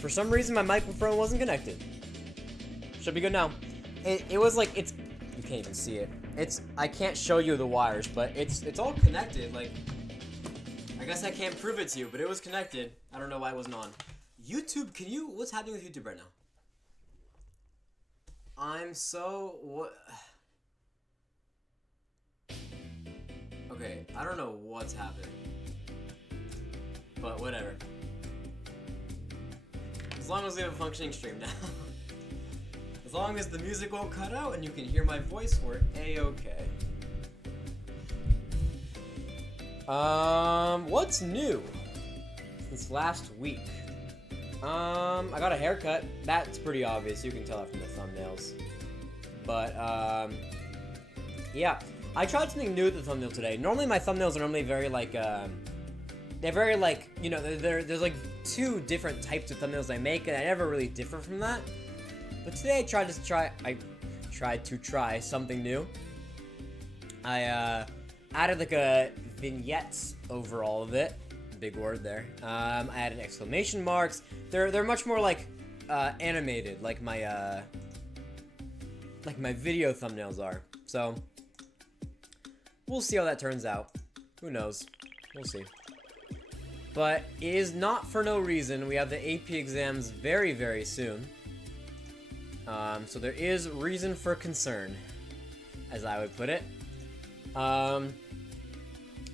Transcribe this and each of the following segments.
For some reason, my microphone wasn't connected. Should be good now. It was like, you can't even see it. I can't show you the wires, but it's all connected. Like, I guess I can't prove it to you, but it was connected. I don't know why it wasn't on. YouTube, what's happening with YouTube right now? Okay, I don't know what's happening. But whatever. As long as we have a functioning stream now. As long as the music won't cut out and you can hear my voice, we're A-okay. What's new since last week? I got a haircut. That's pretty obvious. You can tell that from the thumbnails. But, yeah. I tried something new with the thumbnail today. Normally my thumbnails are normally very, like, they're very, like, you know, there's, like, two different types of thumbnails I make, and I never really differ from that. But today I tried to try something new. I, added, like, a vignettes over all of it. Big word there. I added exclamation marks. They're much more, like, animated, like my video thumbnails are. So, we'll see how that turns out. Who knows? We'll see. But it is not for no reason. We have the AP exams very, very soon. So there is reason for concern, as I would put it.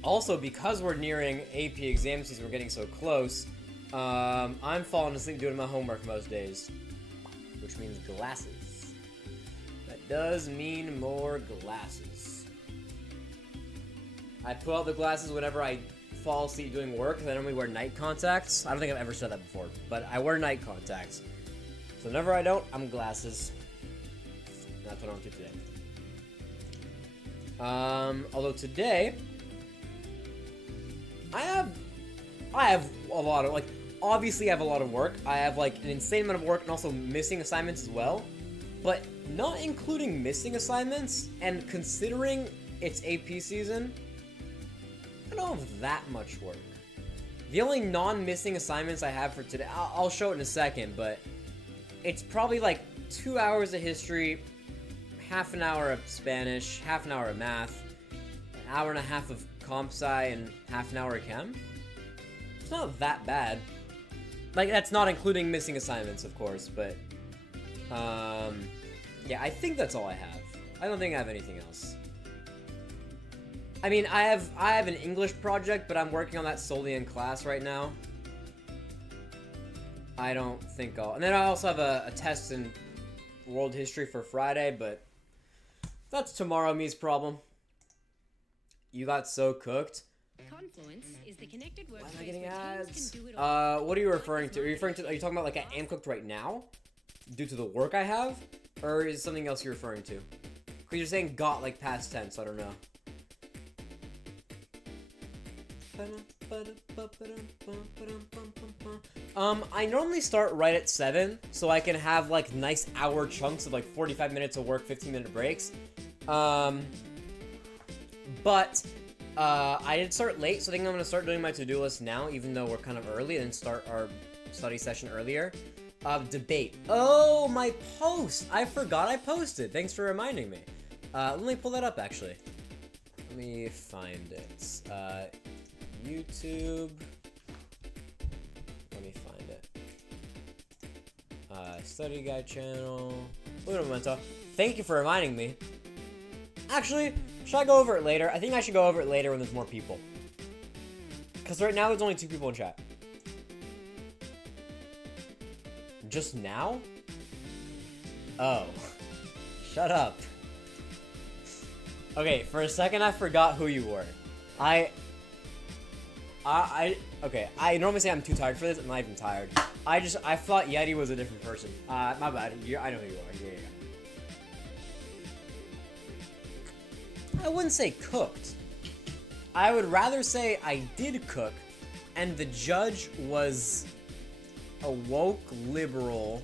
Also, because we're nearing AP exam season, we're getting so close, I'm falling asleep doing my homework most days. Which means glasses. That does mean more glasses. I pull out the glasses whenever I fall asleep doing work, because I normally wear night contacts. I don't think I've ever said that before, but I wear night contacts. So whenever I don't, I'm glasses. That's what I'm doing today. Although today, I have a lot of, like, obviously I have a lot of work. I have, like, an insane amount of work and also missing assignments as well. But not including missing assignments, and considering it's AP season, I don't have that much work. The only non-missing assignments I have for today, I'll show it in a second, but it's probably like 2 hours of history, half an hour of Spanish, half an hour of math, an hour and a half of comp sci, and half an hour of chem. It's not that bad. Like, that's not including missing assignments, of course, but yeah, I think that's all I have. I don't think I have anything else. I mean, I have an English project, but I'm working on that solely in class right now. I don't think I'll... And then I also have a test in world history for Friday, but that's tomorrow me's problem. You got so cooked. Confluence is the connected Why am I workspace getting where teams ads? can do it all. What are you referring to? Are you talking about like I am cooked right now? Due to the work I have? Or is it something else you're referring to? Because you're saying got like past tense, so I don't know. I normally start right at 7, so I can have like nice hour chunks of like 45 minutes of work, 15-minute breaks. But I did start late, so I think I'm going to start doing my to-do list now, even though we're kind of early, and start our study session earlier. Debate. Oh, my post! I forgot I posted. Thanks for reminding me. Let me pull that up, actually. Let me find it. YouTube. Let me find it. Study guide channel. Un momento. Thank you for reminding me. Actually, should I go over it later? I think I should go over it later when there's more people. Because right now there's only 2 people in chat. Just now? Oh. Shut up. Okay, for a second I forgot who you were. Okay, I normally say I'm too tired for this. I'm not even tired. I thought Yeti was a different person. My bad. I know who you are. Yeah. I wouldn't say cooked. I would rather say I did cook, and the judge was a woke liberal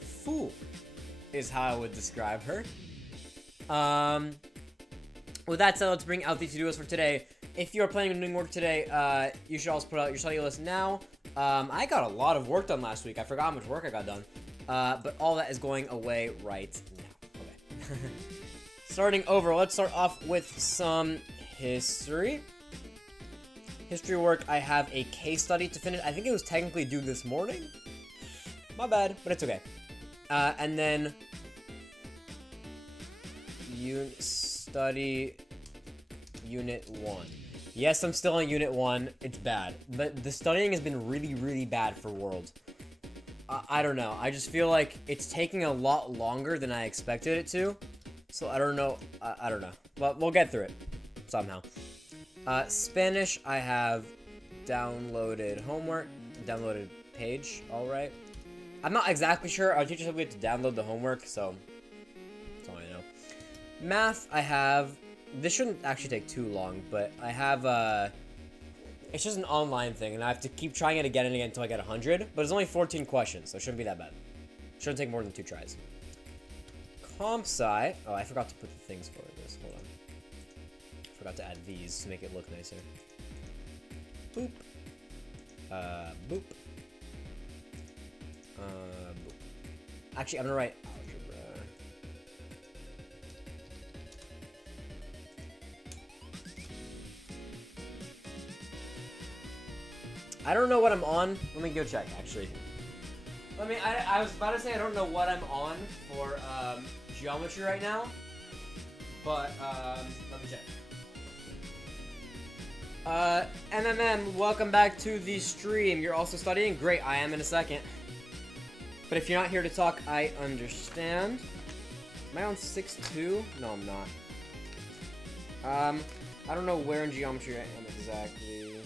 fool, is how I would describe her. With that said, let's bring out the to-do list for today. If you are planning on doing work today, you should also put out your study list now. I got a lot of work done last week. I forgot how much work I got done. But all that is going away right now. Okay. Starting over, let's start off with some history. History work, I have a case study to finish. I think it was technically due this morning. My bad, but it's okay. And then study Unit 1. Yes, I'm still on Unit 1. It's bad. But the studying has been really, really bad for World. I don't know. I just feel like it's taking a lot longer than I expected it to. So I don't know. I don't know. But we'll get through it somehow. Spanish, I have downloaded homework. Downloaded page. All right. I'm not exactly sure. Our teacher said we had to download the homework, so that's all I know. Math, I have... This shouldn't actually take too long, but I have, it's just an online thing, and I have to keep trying it again and again until I get 100, but it's only 14 questions, so it shouldn't be that bad. Shouldn't take more than 2 tries. Comp sci... Oh, I forgot to put the things for this. Hold on. Forgot to add these to make it look nicer. Boop. Boop. Boop. Actually, I'm gonna write algebra. I don't know what I'm on. Let me go check, actually. I was about to say I don't know what I'm on for geometry right now, but let me check. MMM, welcome back to the stream. You're also studying? Great, I am in a second. But if you're not here to talk, I understand. Am I on 6-2? No, I'm not. I don't know where in geometry I am exactly.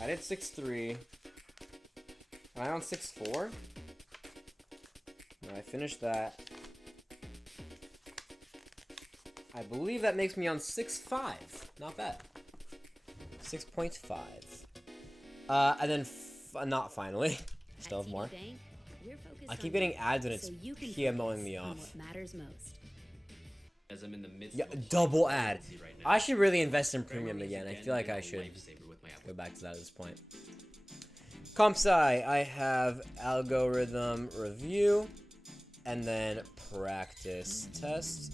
I did 6-3. Am I on 6-4? No, I finished that. I believe that makes me on 6-5. Not bad. 6.5. And then, not finally. Still have more. I keep getting ads and it's PMOing me off. As I'm in the midst Yeah, of double ad. right I should really invest in premium again. I feel like I should go back to that at this point. Comp sci, I have algorithm review, and then practice test.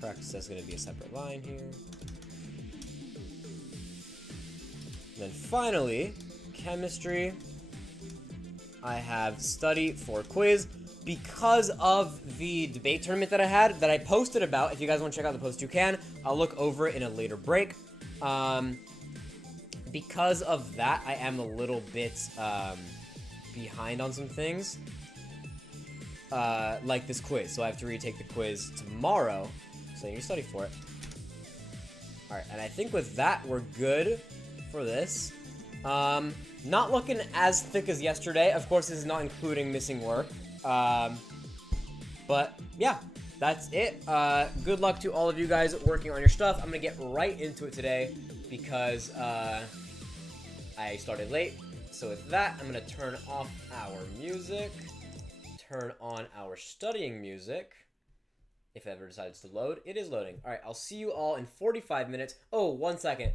Practice test is going to be a separate line here. And then finally, chemistry. I have study for quiz because of the debate tournament that I had that I posted about. If you guys want to check out the post, you can. I'll look over it in a later break. Because of that, I am a little bit behind on some things. Like this quiz. So I have to retake the quiz tomorrow. So I need to study for it. Alright, and I think with that, we're good for this. Not looking as thick as yesterday. Of course, this is not including missing work. But yeah, that's it. Good luck to all of you guys working on your stuff. I'm gonna get right into it today because I started late. So with that, I'm gonna turn off our music, turn on our studying music. If it ever decides to load, it is loading. All right, I'll see you all in 45 minutes. Oh, 1 second.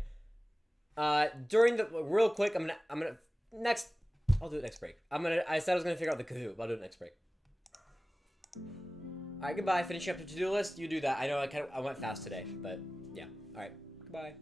During the real quick, I'm gonna next. I'll do it next break. I said I was gonna figure out the Kahoot, but I'll do it next break. All right, goodbye. Finishing up the to-do list. You do that. I know I went fast today, but yeah. All right, goodbye.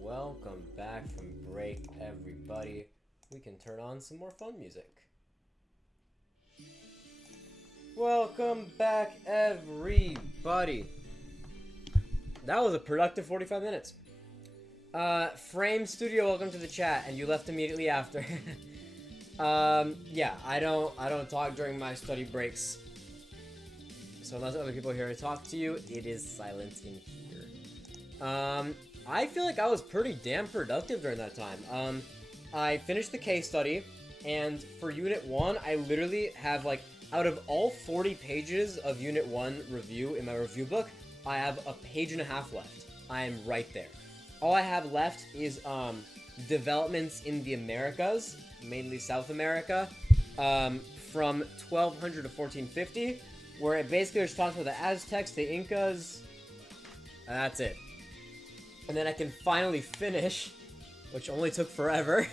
Welcome back from break, everybody. We can turn on some more fun music. Welcome back, everybody. That was a productive 45 minutes. Frame Studio, welcome to the chat, and you left immediately after. Yeah, I don't talk during my study breaks. So unless other people are here to talk to you, it is silent in here. I feel like I was pretty damn productive during that time. I finished the case study, and for Unit 1, I literally have, like, out of all 40 pages of Unit 1 review in my review book, I have a page and a half left. I am right there. All I have left is, developments in the Americas, mainly South America, from 1200 to 1450, where it basically just talks about the Aztecs, the Incas, and that's it. And then I can finally finish, which only took forever.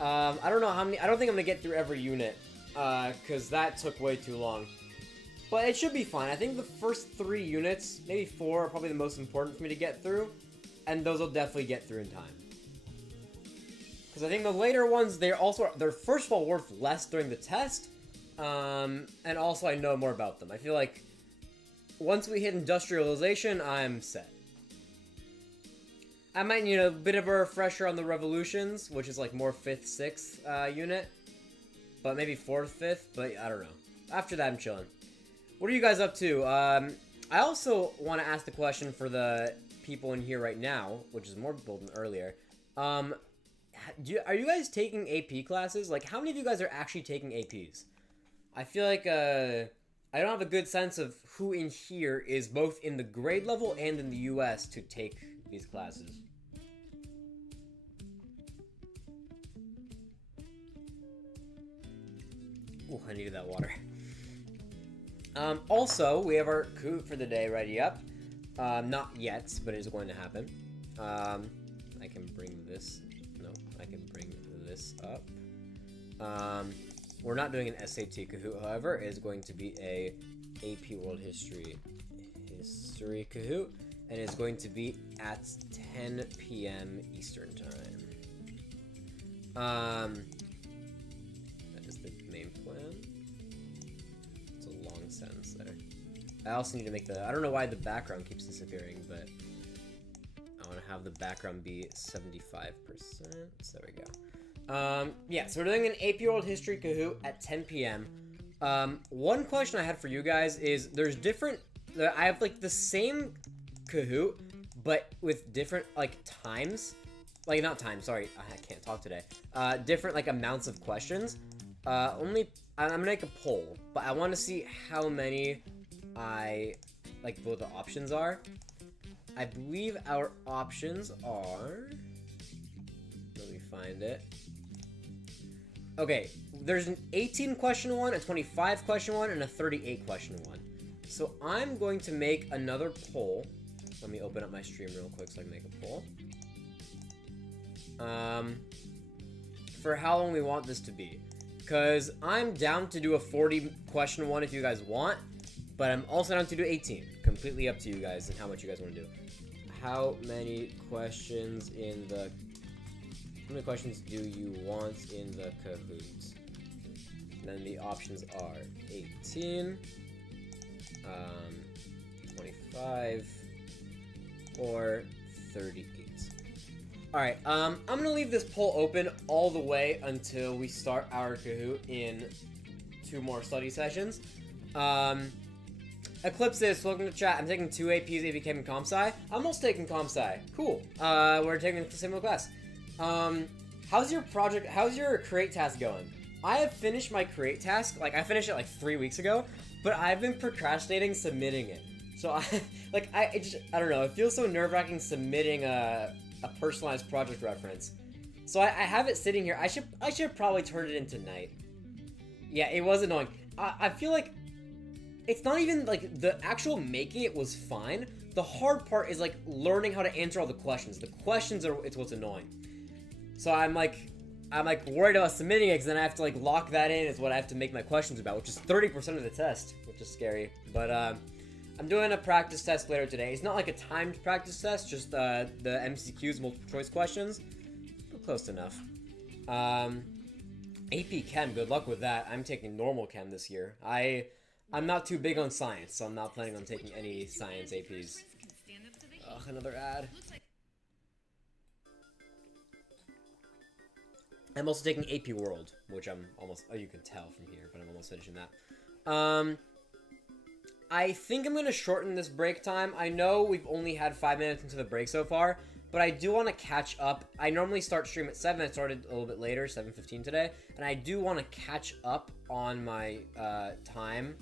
I don't know how many, I don't think I'm gonna get through every unit, cause that took way too long. But it should be fine. I think the first 3 units, maybe 4, are probably the most important for me to get through, and those I'll definitely get through in time. Cause I think the later ones, they're first of all worth less during the test, and also I know more about them. I feel like once we hit industrialization, I'm set. I might need a bit of a refresher on the revolutions, which is like more 5th, 6th unit. But maybe 4th, 5th, but I don't know. After that, I'm chilling. What are you guys up to? I also want to ask the question for the people in here right now, which is more people than earlier. Are you guys taking AP classes? Like, how many of you guys are actually taking APs? I feel like, I don't have a good sense of who in here is both in the grade level and in the US to take these classes. Ooh, I needed that water. Also, we have our Kahoot for the day ready up. Not yet, but it is going to happen. I can bring this. No, I can bring this up. We're not doing an SAT Kahoot, however. It is going to be a AP World History Kahoot. And it's going to be at 10 p.m. Eastern Time. That is the main plan. It's a long sentence there. I also need to make I don't know why the background keeps disappearing, but I want to have the background be 75%. So there we go. Yeah, so we're doing an AP World History Kahoot at 10 p.m. One question I had for you guys is there's different... I have, like, the same Kahoot, but with different, like, times. Like, not time, sorry, I can't talk today. Different, like, amounts of questions. I'm gonna make a poll, but I want to see how many what the options are. I believe our options are... Let me find it. Okay, there's an 18 question one, a 25 question one, and a 38 question one. So I'm going to make another poll. Let me open up my stream real quick so I can make a poll. For how long we want this to be. Because I'm down to do a 40 question one if you guys want. But I'm also down to do 18. Completely up to you guys and how much you guys want to do. How many questions in the... How many questions do you want in the Kahoot? And then the options are 18, 25, or 38. Alright, I'm gonna leave this poll open all the way until we start our Kahoot in 2 more study sessions. Eclipsis, welcome to chat. I'm taking 2 APs, AP Chem and Comp Sci. I'm also taking Comp Sci. Cool. We're taking the same class. How's your create task going? I have finished my create task. Like, I finished it like 3 weeks ago, but I've been procrastinating submitting it. So I don't know. It feels so nerve-wracking submitting a personalized project reference. So I have it sitting here. I should probably turn it in tonight. Yeah, it was annoying. I feel like it's not even like the actual making it was fine. The hard part is like learning how to answer all the questions. The questions it's what's annoying. So I'm like worried about submitting it because then I have to like lock that in is what I have to make my questions about, which is 30% of the test, which is scary. But I'm doing a practice test later today. It's not like a timed practice test, just the MCQs, multiple choice questions. But close enough. AP Chem, good luck with that. I'm taking normal Chem this year. I'm not too big on science, so I'm not planning on taking any science APs. Ugh, another ad. I'm also taking AP World, which I'm almost, oh, you can tell from here, but I'm almost finishing that. I think I'm going to shorten this break time. I know we've only had 5 minutes into the break so far, but I do want to catch up. I normally start stream at 7. I started a little bit later, 7:15 today, and I do want to catch up on my time,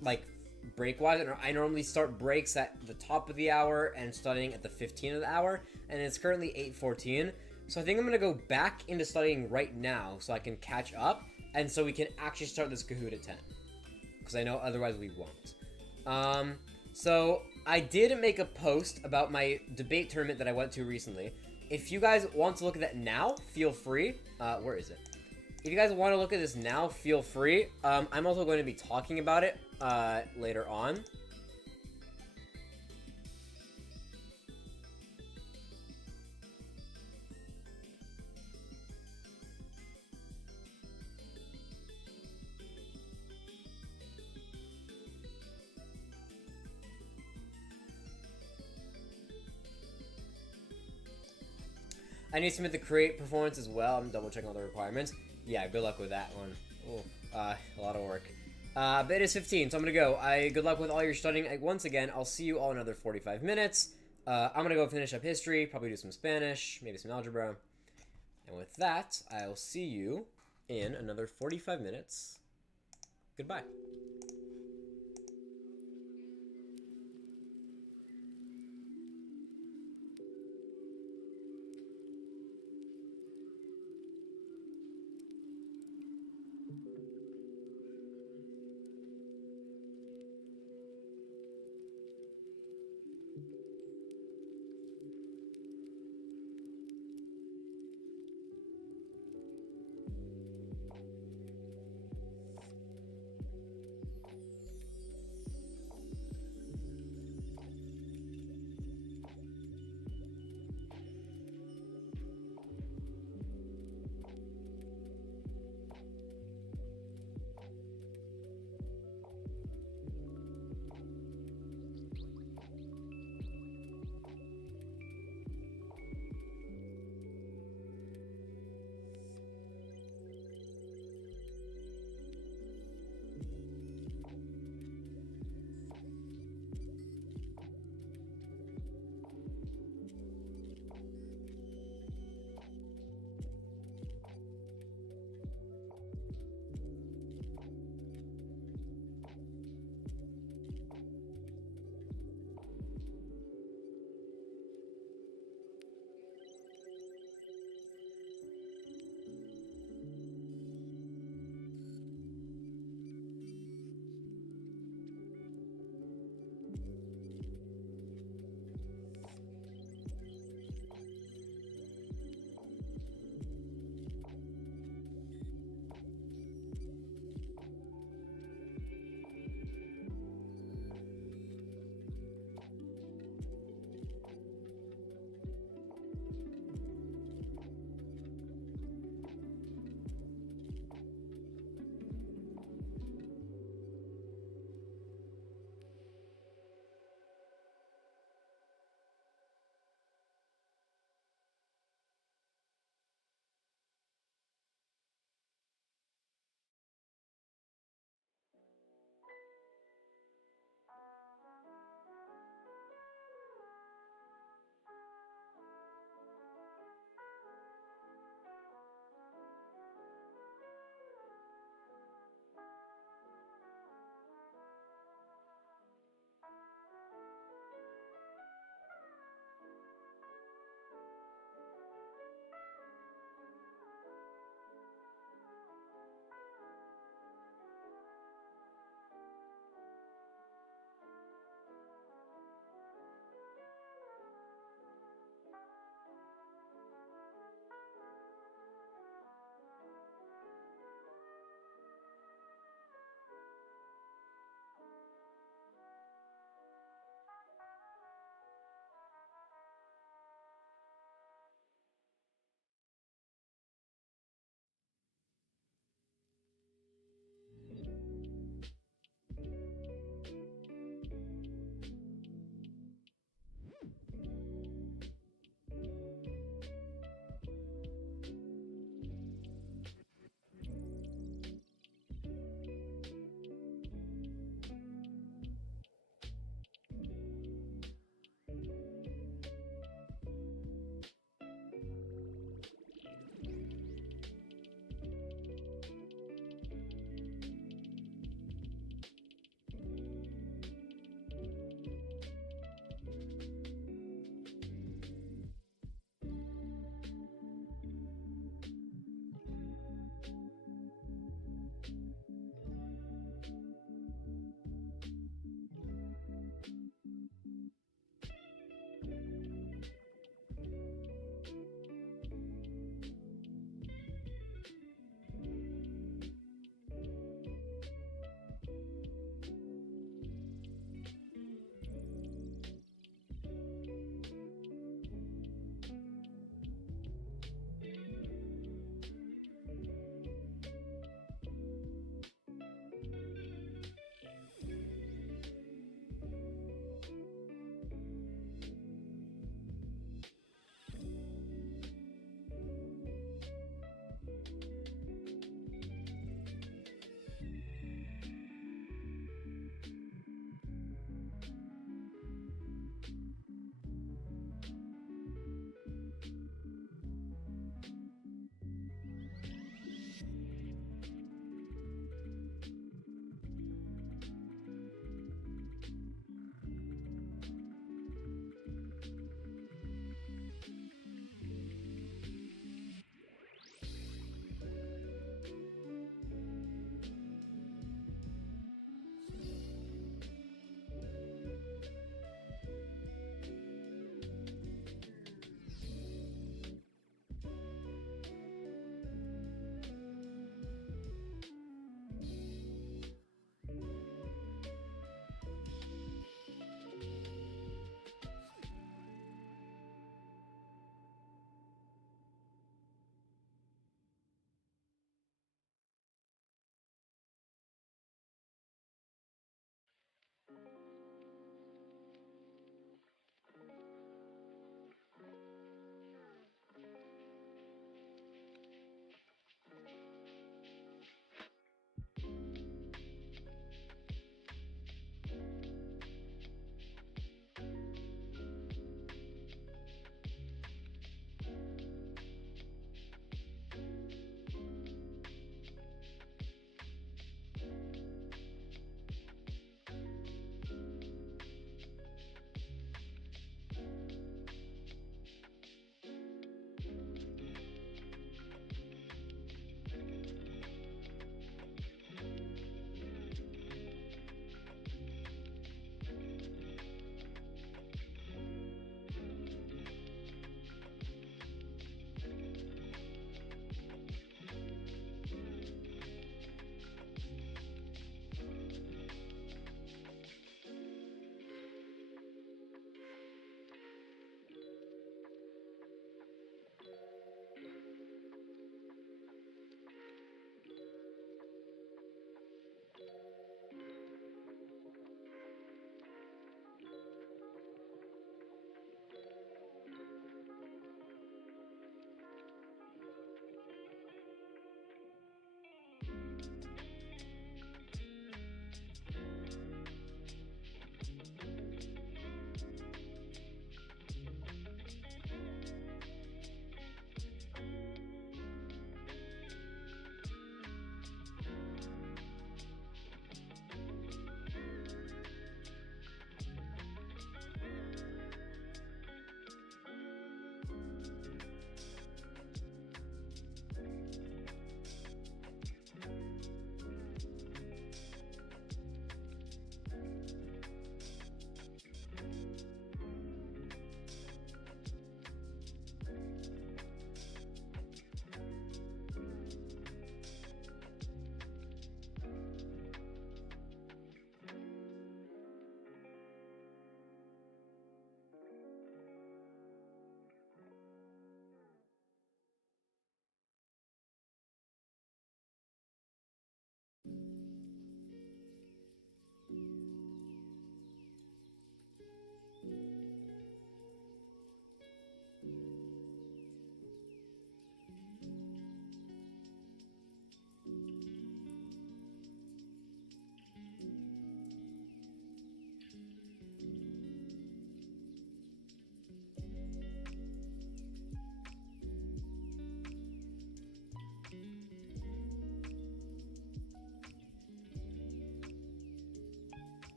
like break-wise. I normally start breaks at the top of the hour and studying at the 15th of the hour, and it's currently 8:14. So I think I'm going to go back into studying right now so I can catch up, and so we can actually start this Kahoot at 10. Because I know otherwise we won't. So I did make a post about my debate tournament that I went to recently. If you guys want to look at that now, feel free. Where is it? If you guys want to look at this now, feel free. I'm also going to be talking about it later on. I need to submit the create performance as well. I'm double checking all the requirements. Yeah, good luck with that one. Oh, a lot of work. But it is 15, so I'm gonna go. Good luck with all your studying. Once again, I'll see you all in another 45 minutes. I'm gonna go finish up history, probably do some Spanish, maybe some algebra. And with that, I'll see you in another 45 minutes. Goodbye.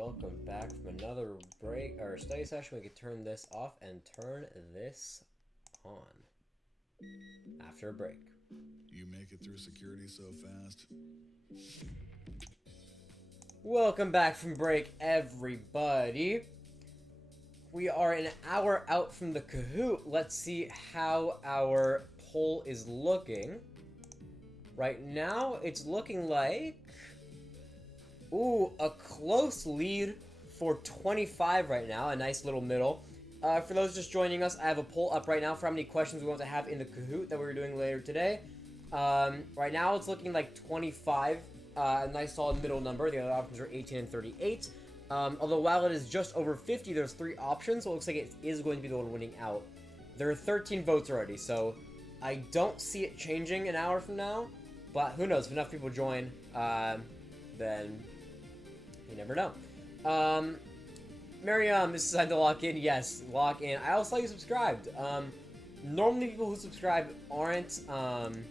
welcome back from another break or study session. We can turn this off and turn this on after a break. You make it through security so fast. Welcome back from break, everybody. We are an hour out from the Kahoot. Let's see how our poll is looking. Right now, it's looking like... Ooh, a close lead for 25 right now. A nice little middle. For those just joining us, I have a poll up right now for how many questions we want to have in the Kahoot that we're doing later today. Right now, it's looking like 25. A nice solid middle number. The other options are 18 and 38. Although while it is just over 50, there's 3 options, so it looks like it is going to be the one winning out. There are 13 votes already, so I don't see it changing an hour from now. But who knows? If enough people join, then... You never know. Miriam, this is time to lock in. Yes, lock in. I also saw you subscribed. Normally people who subscribe aren't, don't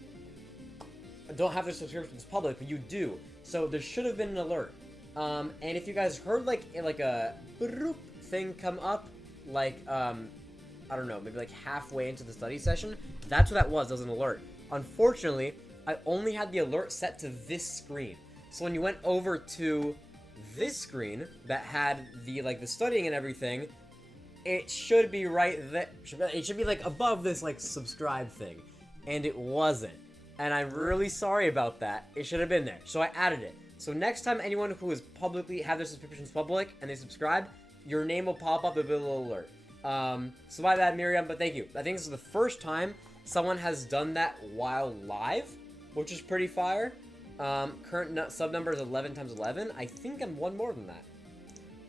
have their subscriptions public, but you do. So there should have been an alert. And if you guys heard like a bloop thing come up, like, I don't know, maybe like halfway into the study session, that's what that was. That was an alert. Unfortunately, I only had the alert set to this screen. So when you went over to this screen that had the the studying and everything, it should be right there. It should be like above this like subscribe thing, and it wasn't. And I'm really sorry about that. It should have been there. So I added it. So next time anyone who is publicly have their subscriptions public and they subscribe, your name will pop up a little alert. So my bad, Miriam, but thank you. I think this is the first time someone has done that while live, which is pretty fire. Current sub number is 11 times 11. I think I'm one more than that.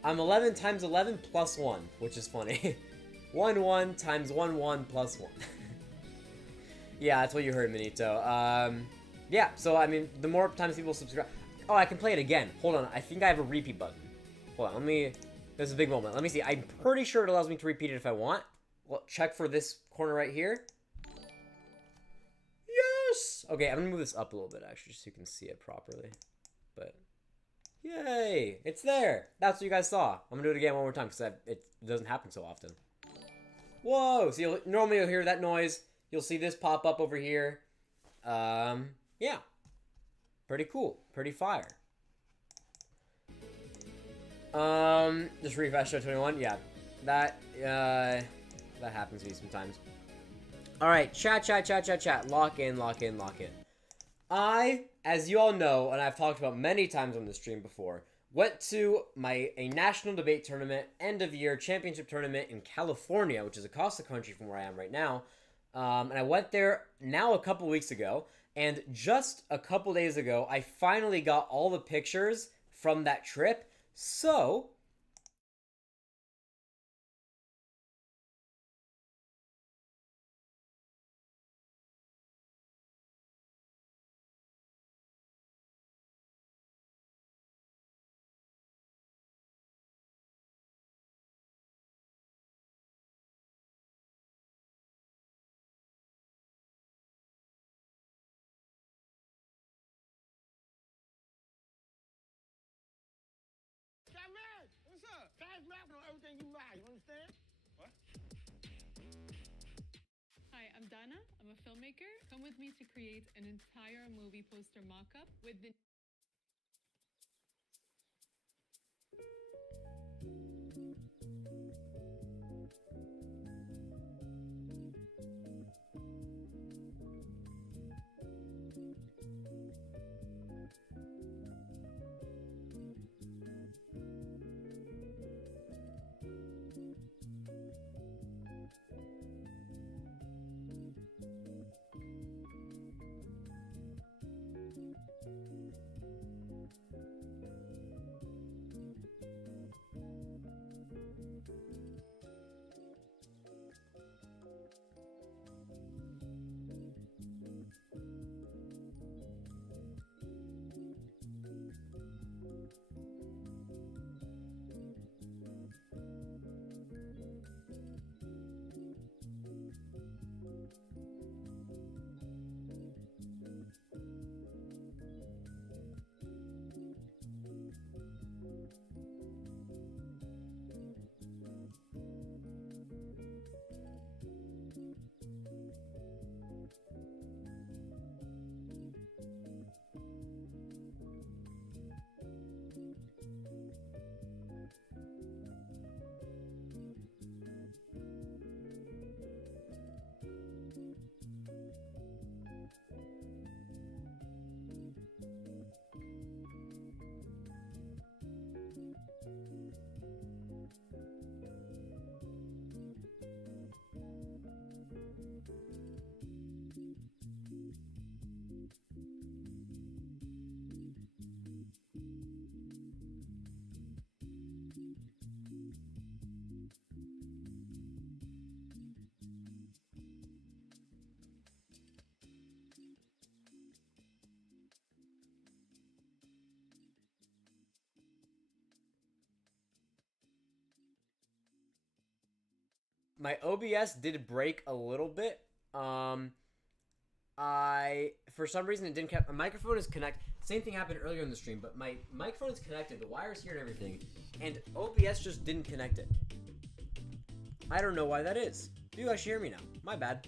I'm 11 times 11 plus 1, which is funny. 1 1 times 1 1 plus 1. Yeah, that's what you heard, Minito. Yeah, so I mean, the more times people subscribe... Oh, I can play it again. Hold on, I think I have a repeat button. Hold on, let me... This is a big moment. Let me see. I'm pretty sure it allows me to repeat it if I want. Well, check for this corner right here. Yes! Okay, I'm gonna move this up a little bit, actually, just so you can see it properly. But... Yay! It's there! That's what you guys saw. I'm gonna do it again one more time, because it doesn't happen so often. Whoa! So normally you'll hear that noise. You'll see this pop up over here. Yeah. Pretty cool. Pretty fire. Just refresh to 21. Yeah. That happens to me sometimes. Alright, chat. Lock in. I, as you all know, and I've talked about many times on the stream before, went to a national debate tournament, end of year championship tournament in California, which is across the country from where I am right now. And I went there now a couple weeks ago, and just a couple days ago, I finally got all the pictures from that trip. So... What's up? Fast rapping on everything you like, you understand? What? Hi, I'm Dana. I'm a filmmaker. Come with me to create an entire movie poster mock-up with the... my OBS did break a little bit. For some reason it didn't my microphone is connected. Same thing happened earlier in the stream, but my microphone is connected, the wire's here and everything, and OBS just didn't connect it. I don't know why that is. You guys hear me now. My bad.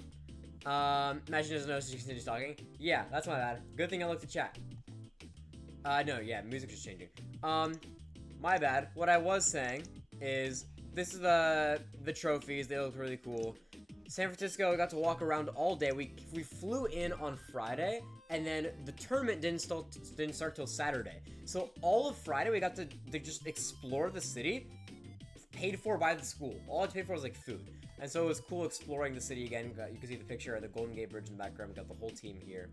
Imagine doesn't notice she continues talking. Yeah, that's my bad. Good thing I looked at chat. No, yeah, music's just changing. My bad. What I was saying is, this is the trophies. They look really cool. San Francisco, we got to walk around all day. We flew in on Friday, and then the tournament didn't start till Saturday. So all of Friday, we got to just explore the city, paid for by the school. All I had to pay for was like food. And so it was cool exploring the city again. You can see the picture of the Golden Gate Bridge in the background. We got the whole team here.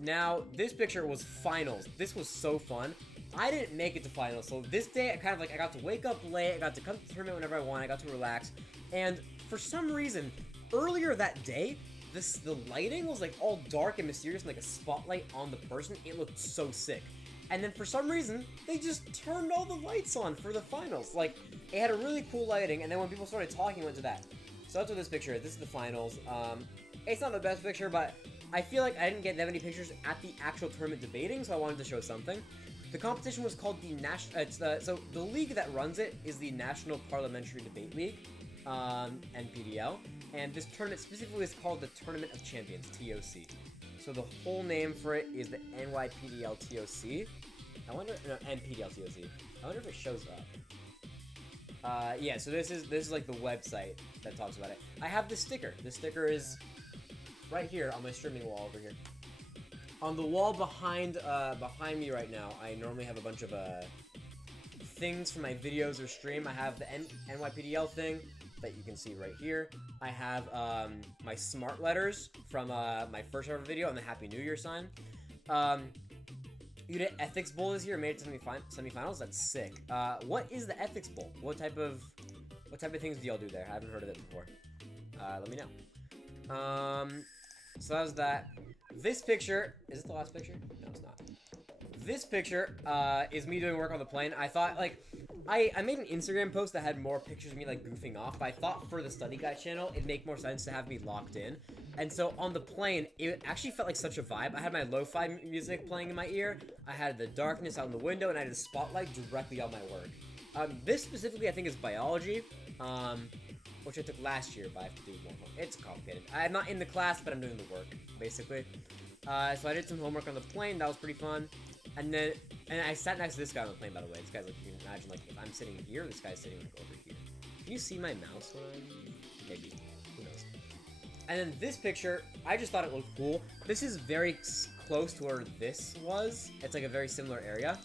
Now, this picture was finals. This was so fun. I didn't make it to finals, so this day I kind of like, I got to wake up late, I got to come to the tournament whenever I want, I got to relax, and for some reason, earlier that day, the lighting was like all dark and mysterious and like a spotlight on the person. It looked so sick. And then for some reason, they just turned all the lights on for the finals. Like, it had a really cool lighting, and then when people started talking, it went to that. So that's what this picture is. This is the finals. It's not the best picture, but I feel like I didn't get that many pictures at the actual tournament debating, so I wanted to show something. The competition was called the so the league that runs it is the National Parliamentary Debate League, NPDL, and this tournament specifically is called the Tournament of Champions, TOC. So the whole name for it is the NYPDL TOC. I wonder, no, NPDL TOC. I wonder if it shows up. Yeah, so this is like the website that talks about it. I have the sticker. The sticker is right here on my streaming wall over here. On the wall behind me right now, I normally have a bunch of things for my videos or stream. I have the NYPDL thing that you can see right here. I have my smart letters from my first ever video and the Happy New Year sign. You did Ethics Bowl this year, made it to semifinals. That's sick. What is the Ethics Bowl? What type of things do y'all do there? I haven't heard of it before. Let me know. So that was that. This picture, is it the last picture? No, it's not. This picture is me doing work on the plane. I thought, like, I made an Instagram post that had more pictures of me, like, goofing off, but I thought for the Study Guide channel, it'd make more sense to have me locked in. And so on the plane, it actually felt like such a vibe. I had my lo-fi music playing in my ear, I had the darkness out in the window, and I had a spotlight directly on my work. This specifically, I think, is biology, which I took last year, but I have to do more homework. It's complicated. I'm not in the class, but I'm doing the work, basically. So I did some homework on the plane. That was pretty fun. And I sat next to this guy on the plane, by the way. This guy's like, you can imagine, like, if I'm sitting here, this guy's sitting like over here. Can you see my mouse? Maybe. Who knows? And then this picture, I just thought it looked cool. This is very close to where this was. It's like a very similar area.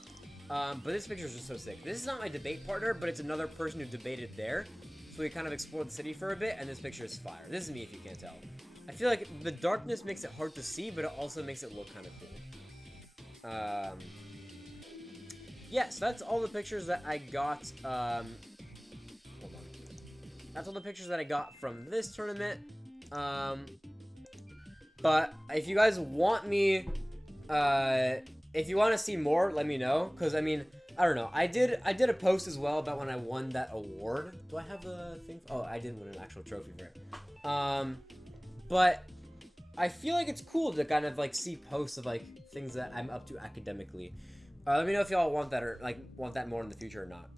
But this picture is just so sick. This is not my debate partner, but it's another person who debated there. So we kind of explored the city for a bit, and this picture is fire. This is me, if you can't tell. I feel like the darkness makes it hard to see, but it also makes it look kind of cool. Yeah, so that's all the pictures that I got, hold on. That's all the pictures that I got from this tournament. But if you guys want me, if you want to see more, let me know, because, I mean, I don't know. I did a post as well about when I won that award. Do I have the thing? Oh, I didn't win an actual trophy for it. But I feel like it's cool to kind of like see posts of like things that I'm up to academically. Let me know if y'all want that or like want that more in the future or not.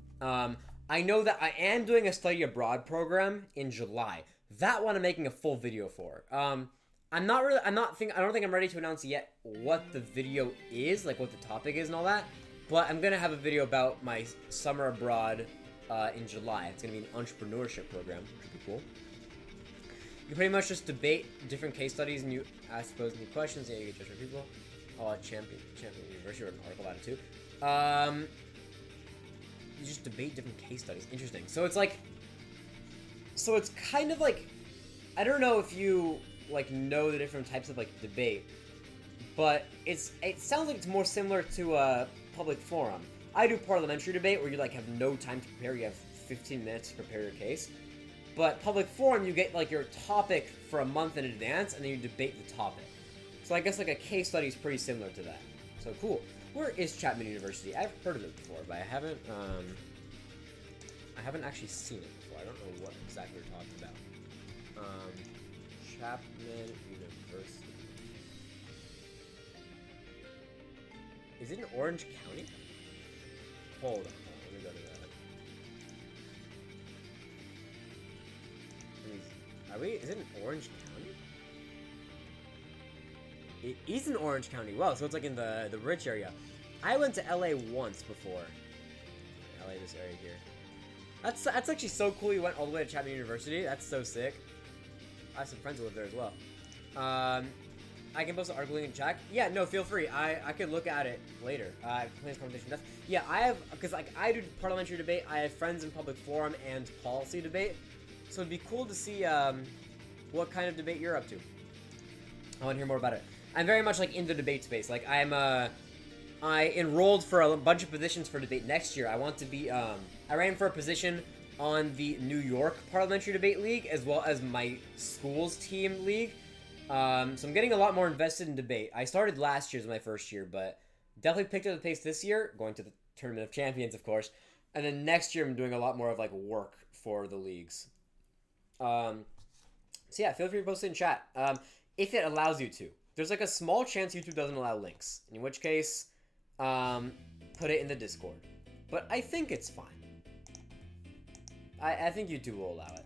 I know that I am doing a study abroad program in July. That one I'm making a full video for. I don't think I'm ready to announce yet what the video is, like what the topic is and all that. But I'm going to have a video about my summer abroad in July. It's going to be an entrepreneurship program, which would be cool. You pretty much just debate different case studies and you ask those new questions and you get judged by people. Oh, Champion University wrote an article about it too. You just debate different case studies. Interesting. So it's like, so it's kind of like, I don't know if you like know the different types of like debate, but it sounds like it's more similar to a public forum. I do parliamentary debate where you like have no time to prepare. You have 15 minutes to prepare your case. But public forum, you get like your topic for a month in advance, and then you debate the topic. So I guess like a case study is pretty similar to that. So cool. Where is Chapman University? I've heard of it before, but I I haven't actually seen it before. I don't know what exactly we're talking about. Chapman University. Is it in Orange County? Hold on, let me go to that. Are we? Is it in Orange County? It is in Orange County. Wow, so it's like in the rich area. I went to LA once before. LA, this area here. That's actually so cool. You went all the way to Chapman University. That's so sick. I have some friends who live there as well. I can post an article in chat. Yeah, no, feel free. I could look at it later. Plans conversation. Yeah, I have, because like I do parliamentary debate. I have friends in public forum and policy debate. So it'd be cool to see what kind of debate you're up to. I want to hear more about it. I'm very much like in the debate space. Like I enrolled for a bunch of positions for debate next year. I want to be I ran for a position on the New York Parliamentary Debate League as well as my school's team league. So I'm getting a lot more invested in debate. I started last year as my first year, but definitely picked up the pace this year, going to the Tournament of Champions, of course. And then next year I'm doing a lot more of like work for the leagues. So yeah, feel free to post it in chat. If it allows you to. There's like a small chance YouTube doesn't allow links, in which case, put it in the Discord. But I think it's fine. I think YouTube will allow it.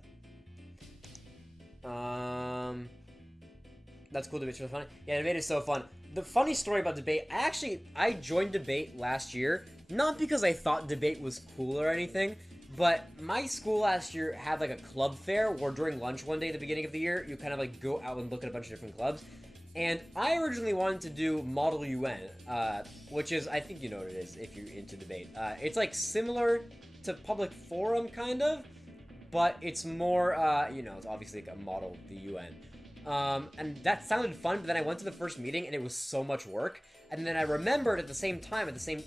That's cool. Debate's really funny. Yeah, debate is so fun. The funny story about debate, I joined debate last year, not because I thought debate was cool or anything, but my school last year had like a club fair where during lunch one day at the beginning of the year, you kind of like go out and look at a bunch of different clubs. And I originally wanted to do Model UN, which is, I think you know what it is if you're into debate. It's like similar to Public Forum, kind of, but it's more, it's obviously like a model, the UN. And that sounded fun, but then I went to the first meeting and it was so much work. And then I remembered at the same time, at the same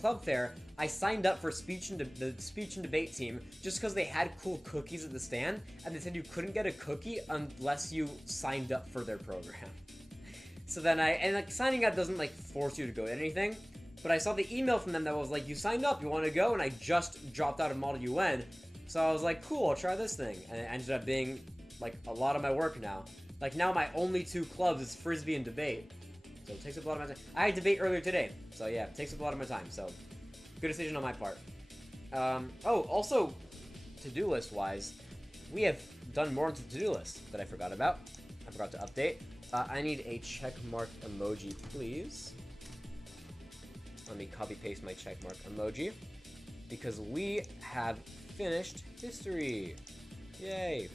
club fair, I signed up for the speech and debate team just because they had cool cookies at the stand, and they said you couldn't get a cookie unless you signed up for their program. So then signing up doesn't like force you to go to anything, but I saw the email from them that was like, you signed up, you want to go? And I just dropped out of Model UN, so I was like, cool, I'll try this thing, and it ended up being like a lot of my work now. Like now my only two clubs is Frisbee and debate. So it takes up a lot of my time. I had debate earlier today, so yeah, it takes up a lot of my time, so good decision on my part. Also, to-do list-wise, we have done more into to-do list that I forgot about. I forgot to update. I need a checkmark emoji, please. Let me copy-paste my checkmark emoji, because we have finished history. Yay.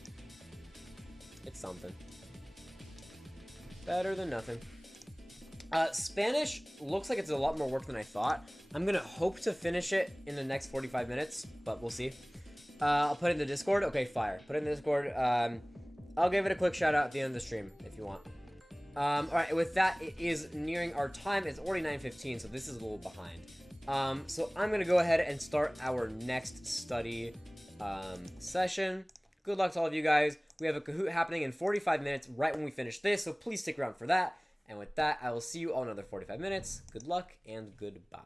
It's something. Better than nothing. Spanish looks like it's a lot more work than I thought. I'm gonna hope to finish it in the next 45 minutes, but we'll see. I'll put it in the Discord. Okay, fire. Put it in the Discord. I'll give it a quick shout out at the end of the stream if you want. Alright, with that, it is nearing our time. It's already 9:15, so this is a little behind. So I'm gonna go ahead and start our next study session. Good luck to all of you guys. We have a Kahoot happening in 45 minutes right when we finish this, so please stick around for that. And with that, I will see you all in another 45 minutes. Good luck and goodbye.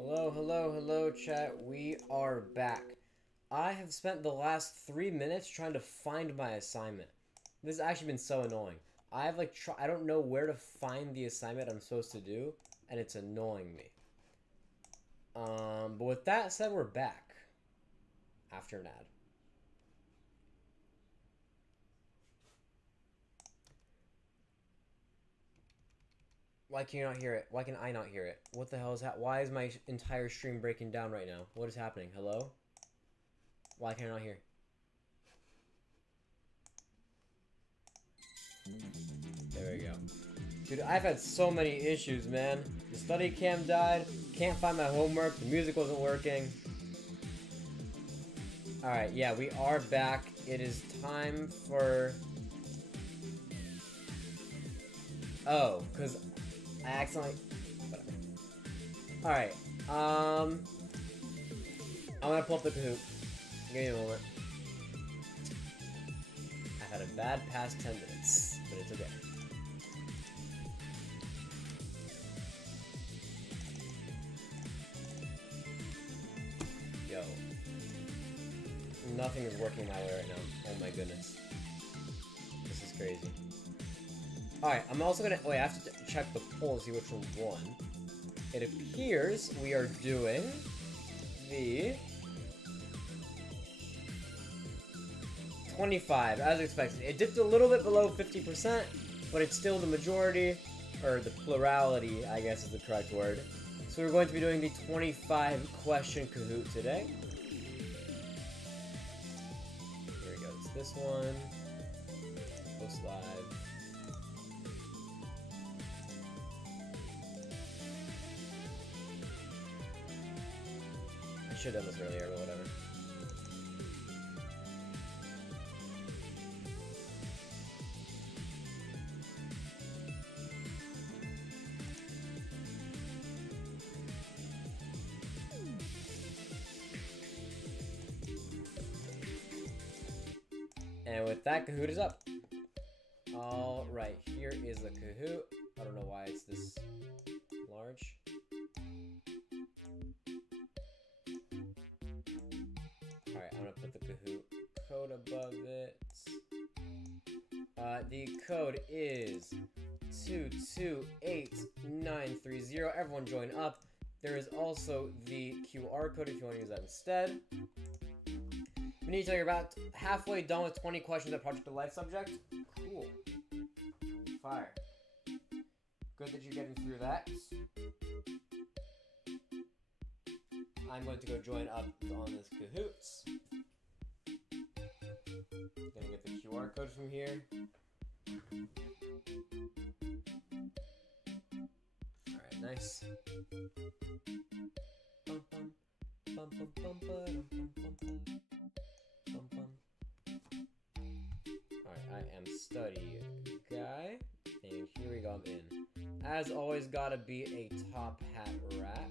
Hello, hello, hello, chat. We are back. I have spent the last 3 minutes trying to find my assignment. This has actually been so annoying. I don't know where to find the assignment I'm supposed to do, and it's annoying me. But with that said, we're back after an ad. Why can you not hear it? Why can I not hear it? What the hell is that? Why is my entire stream breaking down right now? What is happening? Hello? Why can I not hear? There we go. Dude, I've had so many issues, man. The study cam died. Can't find my homework. The music wasn't working. Alright, yeah, we are back. It is time for... Oh, because I accidentally... Whatever. Alright, I'm gonna pull up the Kahoot. Give me a moment. I've had a bad past 10 minutes, but it's okay. Yo. Nothing is working my way right now. Oh my goodness. This is crazy. Alright, I'm also gonna... Wait, I have to check the poll to see which one won. It appears we are doing the 25, as expected. It dipped a little bit below 50%, but it's still the majority, or the plurality, I guess is the correct word. So we're going to be doing the 25 question Kahoot today. Here we go, it's this one. Post live. I should have done this earlier, but whatever. And with that, Kahoot is up. Alright, here is the Kahoot. I don't know why it's this large. Alright, I'm gonna put the Kahoot code above it. The code is 228930. Everyone join up. There is also the QR code if you want to use that instead. We need to tell you about halfway done with 20 questions at Project the Life subject. Cool. Fire. Good that you're getting through that. I'm going to go join up on this Kahoots. Gonna get the QR code from here. Alright, nice. Bum, bum, bum, bum, bum, bum, bum, bum, bum. Alright, I am study guy. And here we go, I'm in. As always, gotta be a top hat rat.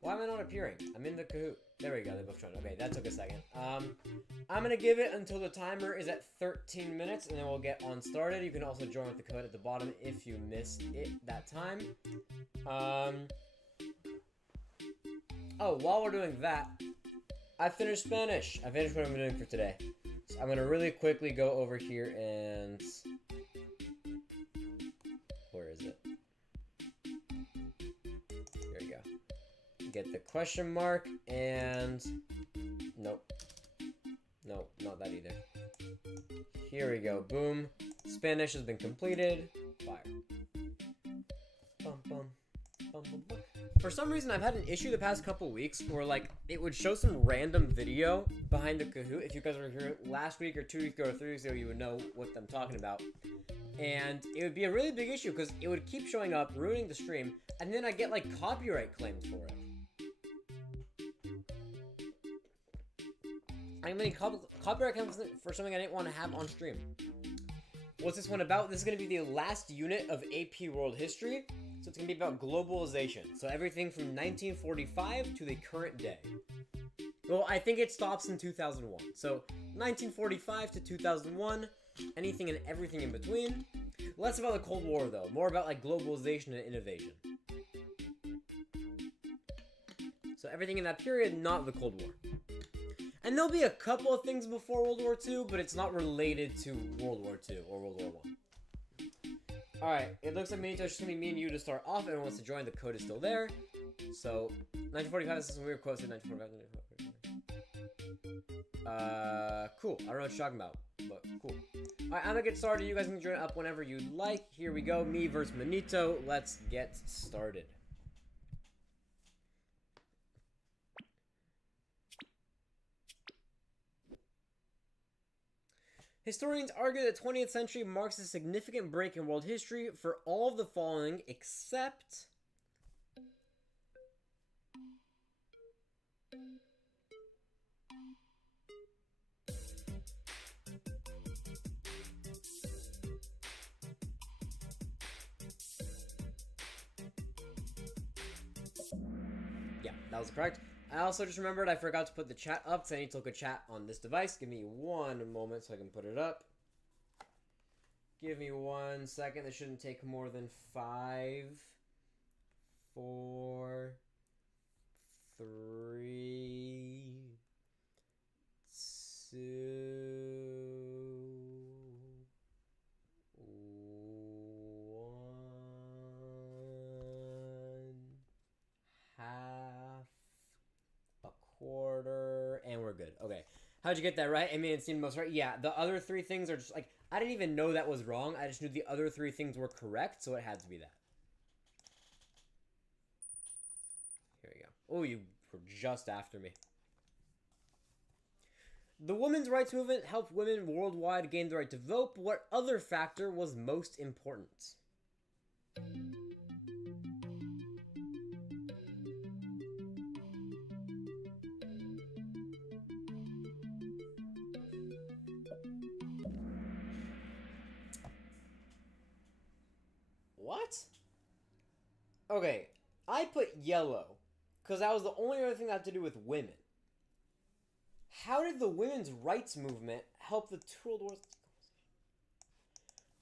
Why am I not appearing? I'm in the Kahoot. There we go, they both joined. Okay, that took a second. I'm gonna give it until the timer is at 13 minutes, and then we'll get on started. You can also join with the code at the bottom if you missed it that time. Oh, while we're doing that, I finished Spanish. I finished what I'm doing for today. So I'm gonna really quickly go over here and... Where is it? Here we go. Get the question mark and... Nope. Nope, not that either. Here we go. Boom. Spanish has been completed. Fire. Bum, bum. Bum, bum, bum. For some reason, I've had an issue the past couple weeks where, like, it would show some random video behind the Kahoot. If you guys were here last week or 2 weeks ago or 3 weeks ago, you would know what I'm talking about. And it would be a really big issue because it would keep showing up, ruining the stream, and then I get, like, copyright claims for it. I'm getting copyright claims for something I didn't want to have on stream. What's this one about? This is going to be the last unit of AP World History. So it's going to be about globalization. So everything from 1945 to the current day. Well, I think it stops in 2001. So 1945 to 2001, anything and everything in between. Less about the Cold War, though. More about, like, globalization and innovation. So everything in that period, not the Cold War. And there'll be a couple of things before World War II, but it's not related to World War II or World War I. Alright, it looks like it's just gonna be me and you to start off. Everyone wants to join, the code is still there. So, 1945 is some weird quote said 1945. Cool. I don't know what you're talking about, but cool. Alright, I'm gonna get started. You guys can join up whenever you'd like. Here we go. Me versus Manito. Let's get started. Historians argue that the 20th century marks a significant break in world history for all of the following except... Yeah, that was correct. I also just remembered I forgot to put the chat up, so I need to look at chat on this device. Give me 1 moment so I can put it up. Give me 1 second. This shouldn't take more than 5, 4, 3, 2, 1, half, a quarter, and we're good. Okay. How'd you get that right? I mean, it seemed most right. Yeah, the other 3 things are just like, I didn't even know that was wrong. I just knew the other 3 things were correct, so it had to be that. Here we go. Oh, you were just after me. The women's rights movement helped women worldwide gain the right to vote, but what other factor was most important? What? Okay, I put yellow, because that was the only other thing that had to do with women. How did the women's rights movement help the two world wars?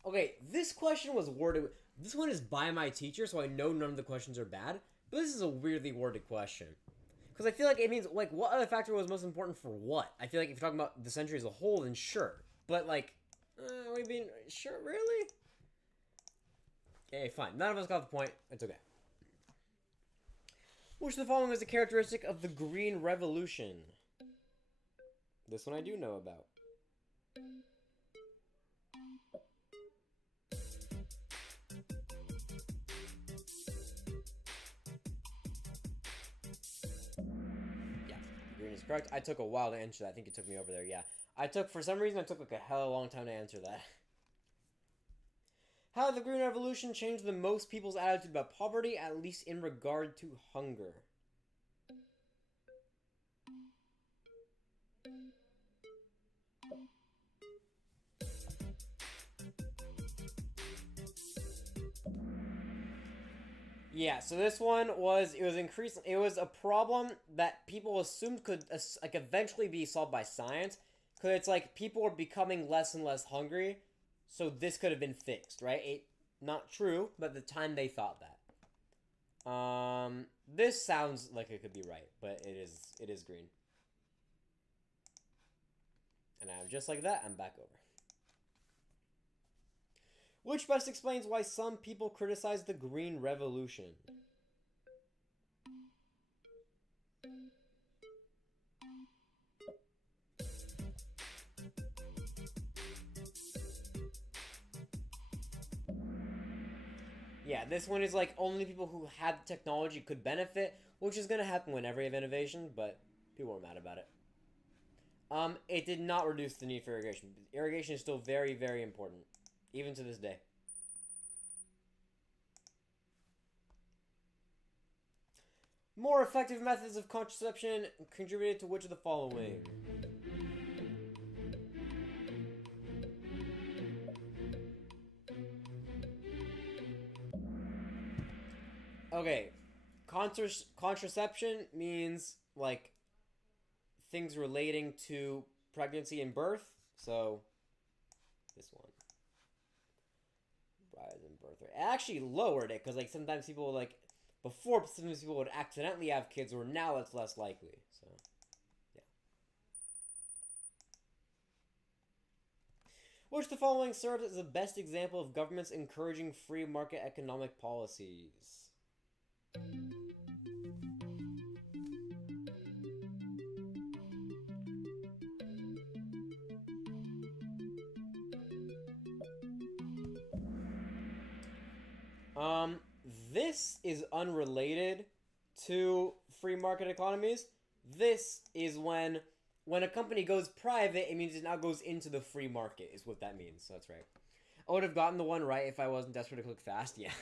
Okay, this question was worded... This one is by my teacher, so I know none of the questions are bad, but this is a weirdly worded question. Because I feel like it means, like, what other factor was most important for what? I feel like if you're talking about the century as a whole, then sure. But, like, we mean, sure, really? Okay, fine. None of us got the point. It's okay. Which of the following is a characteristic of the Green Revolution? This one I do know about. Yeah, green is correct. I took a while to answer that. I think it took me over there, yeah. For some reason, I took like a hella long time to answer that. How did the Green Revolution change the most people's attitude about poverty, at least in regard to hunger? Yeah, so this one was, it was a problem that people assumed could, like, eventually be solved by science, because it's like, people are becoming less and less hungry, so this could have been fixed, right? Not true, but at the time they thought that. This sounds like it could be right, but it is green. And I'm just like that, I'm back over. Which best explains why some people criticize the Green Revolution? Yeah, this one is like only people who had technology could benefit, which is going to happen whenever you have innovation, but people were mad about it. It did not reduce the need for irrigation. Irrigation is still very, very important, even to this day. More effective methods of contraception contributed to which of the following? Okay, contraception means, like, things relating to pregnancy and birth, so this one. Rise in birth rate. It actually lowered it, because, like, sometimes people, like, before, sometimes people would accidentally have kids, or now it's less likely, so, yeah. Which of the following serves as the best example of governments encouraging free market economic policies? This is unrelated to free market economies. This is when when a company goes private, it means it now goes into the free market, is what that means. So that's right. I would have gotten the one right if I wasn't desperate to click fast. Yeah.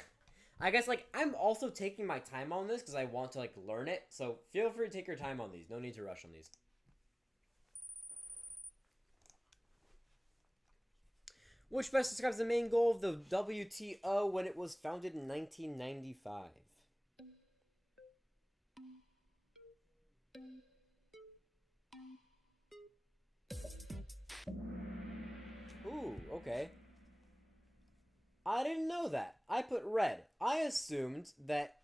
I guess, like, I'm also taking my time on this because I want to, like, learn it. So feel free to take your time on these. No need to rush on these. Which best describes the main goal of the WTO when it was founded in 1995? Ooh, okay. I didn't know that. I put red. I assumed that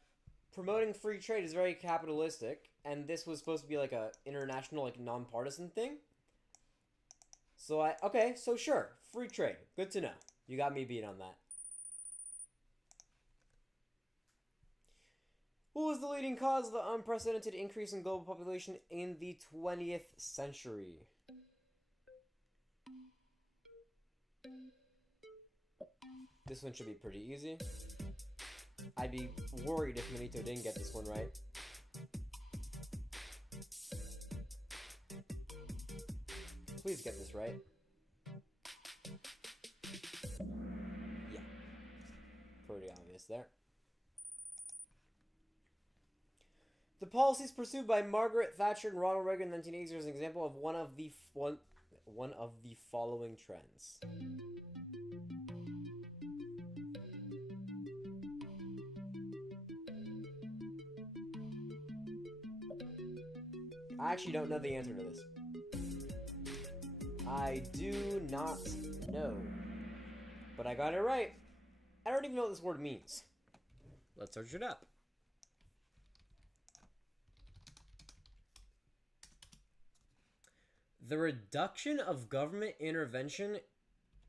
promoting free trade is very capitalistic, and this was supposed to be like a international, like, nonpartisan thing. So okay, so sure, free trade. Good to know. You got me beat on that. What was the leading cause of the unprecedented increase in global population in the 20th century? This one should be pretty easy. I'd be worried if Manito didn't get this one right. Please get this right. Yeah. Pretty obvious there. The policies pursued by Margaret Thatcher and Ronald Reagan in the 1980s are an example of one of the following trends. I actually don't know the answer to this. I do not know. But I got it right. I don't even know what this word means. Let's search it up. The reduction of government intervention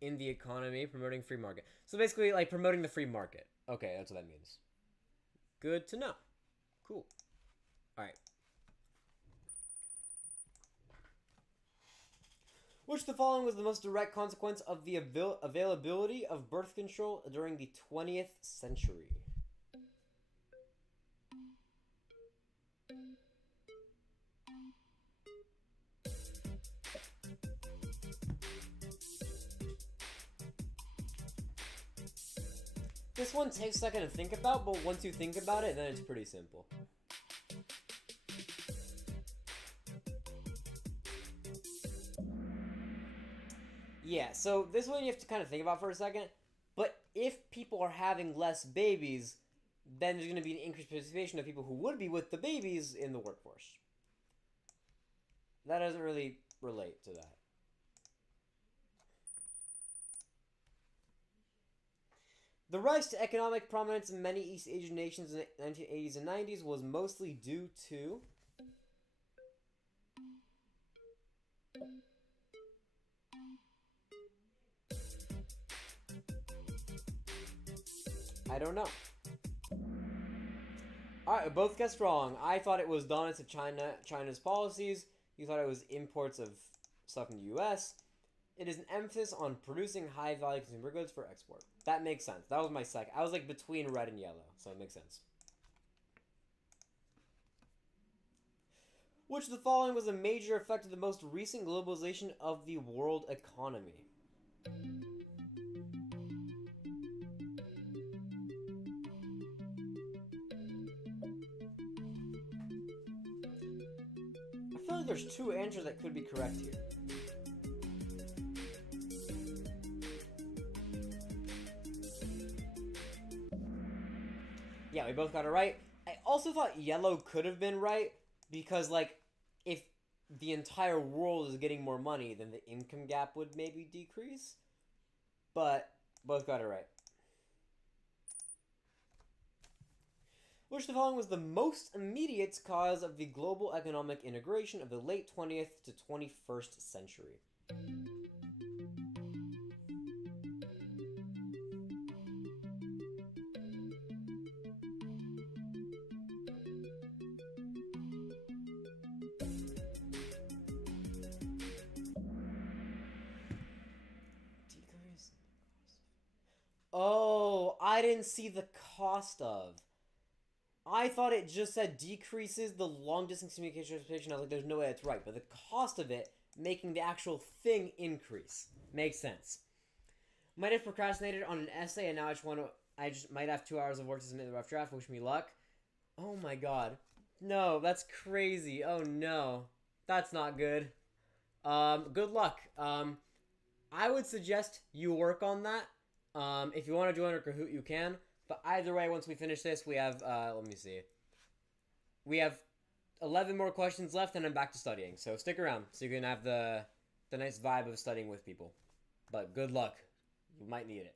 in the economy, promoting free market. So basically, like, promoting the free market. Okay, that's what that means. Good to know. Cool. Alright. Which of the following was the most direct consequence of the availability of birth control during the 20th century? This one takes a second to think about, but once you think about it, then it's pretty simple. Yeah, so this one you have to kind of think about for a second. But if people are having less babies, then there's going to be an increased participation of people who would be with the babies in the workforce. That doesn't really relate to that. The rise to economic prominence in many East Asian nations in the 1980s and 90s was mostly due to... I don't know. Alright, both guessed wrong. I thought it was dominance of China's policies. You thought it was imports of stuff in the US. It is an emphasis on producing high-value consumer goods for export. That makes sense. That was my second. I was like between red and yellow, so it makes sense. Which of the following was a major effect of the most recent globalization of the world economy? I feel like there's two answers that could be correct here. Yeah, we both got it right. I also thought yellow could have been right because, like, if the entire world is getting more money, then the income gap would maybe decrease. But both got it right. Which of the following was the most immediate cause of the global economic integration of the late 20th to 21st century? Oh, I didn't see the cost of. I thought it just said decreases the long-distance communication transportation. I was like, there's no way that's right. But the cost of it, making the actual thing increase, makes sense. Might have procrastinated on an essay, and now I just might have 2 hours of work to submit the rough draft. Wish me luck. Oh my god. No, that's crazy. Oh no. That's not good. Good luck. I would suggest you work on that. If you want to join our Kahoot, you can. But either way, once we finish this, we have, let me see. We have 11 more questions left, and I'm back to studying. So stick around, so you can have the nice vibe of studying with people. But good luck. You might need it.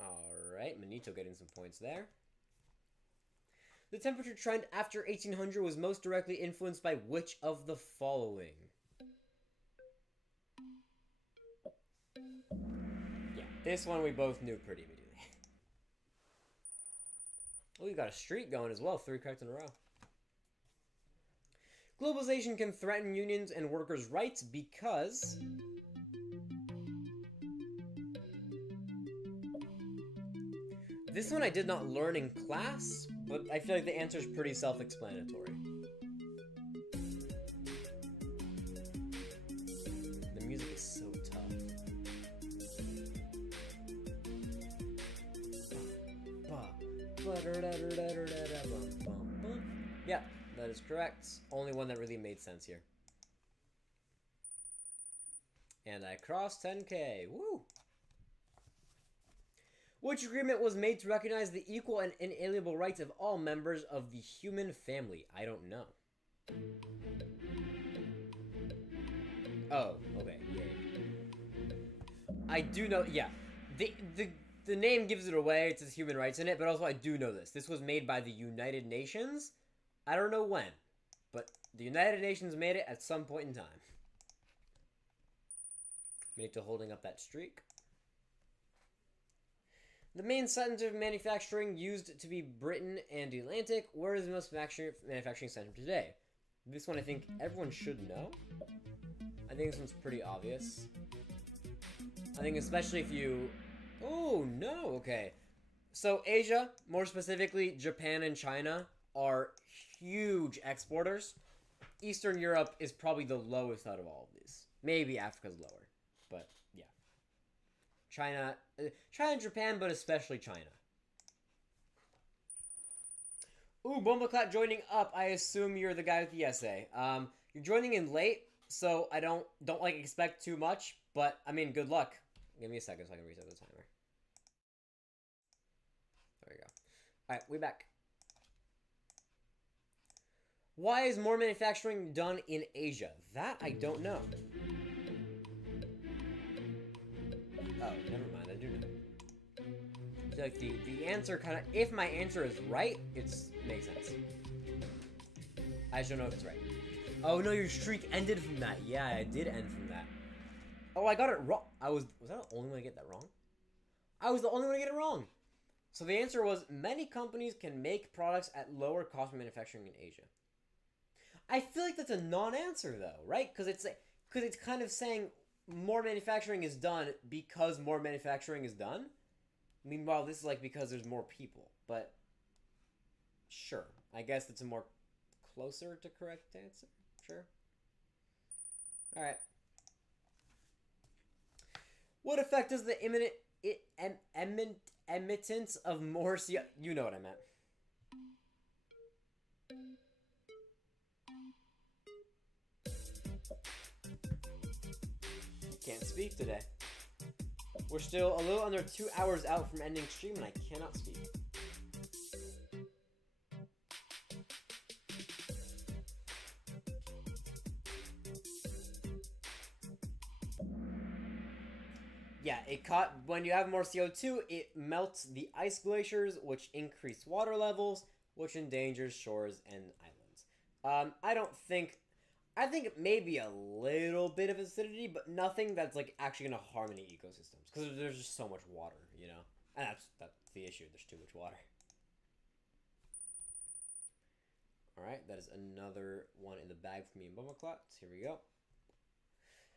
Alright, Manito getting some points there. The temperature trend after 1800 was most directly influenced by which of the following? Yeah, this one we both knew pretty immediately. Oh, you got a streak going as well. 3 correct in a row. Globalization can threaten unions and workers' rights because... This one I did not learn in class, but I feel like the answer is pretty self-explanatory. The music is so tough. Yeah, that is correct. Only one that really made sense here. And I crossed 10K. Woo! Which agreement was made to recognize the equal and inalienable rights of all members of the human family? I don't know. Oh, okay, yay. I do know, yeah. The name gives it away, it says human rights in it, but also I do know this. This was made by the United Nations. I don't know when, but the United Nations made it at some point in time. Manito holding up that streak. The main center of manufacturing used to be Britain and Atlantic. Where is the most manufacturing center today? This one I think everyone should know. I think this one's pretty obvious. I think especially if you... Oh, no, okay. So Asia, more specifically Japan and China, are huge exporters. Eastern Europe is probably the lowest out of all of these. Maybe Africa's lower, but yeah. China and Japan, but especially China. Ooh, Bumbleclat joining up. I assume you're the guy with the essay. You're joining in late, so I don't like expect too much, but I mean, good luck. Give me a second so I can reset the timer. There we go. Alright, we back. Why is more manufacturing done in Asia? That I don't know. Oh, never mind, I do know. So like the answer kind of, if my answer is right, makes sense. I just don't know if it's right. Oh no, your streak ended from that. Yeah, I did end from that. Oh, I got it wrong. Was that the only one to get that wrong? I was the only one to get it wrong. So the answer was, many companies can make products at lower cost of manufacturing in Asia. I feel like that's a non-answer though, right? Because it's kind of saying more manufacturing is done because more manufacturing is done. Meanwhile, this is like because there's more people. But sure, I guess it's a more closer to correct answer. Sure. All right. What effect does the emittance of more CO... You know what I meant. Can't speak today. We're still a little under 2 hours out from ending stream and I cannot speak. Yeah, when you have more CO2, it melts the ice glaciers, which increase water levels, which endangers shores and islands. I think it may be a little bit of acidity, but nothing that's like actually going to harm any ecosystems, because there's just so much water, you know? And that's the issue, there's too much water. Alright, that is another one in the bag for me and Bumbleclots. Here we go.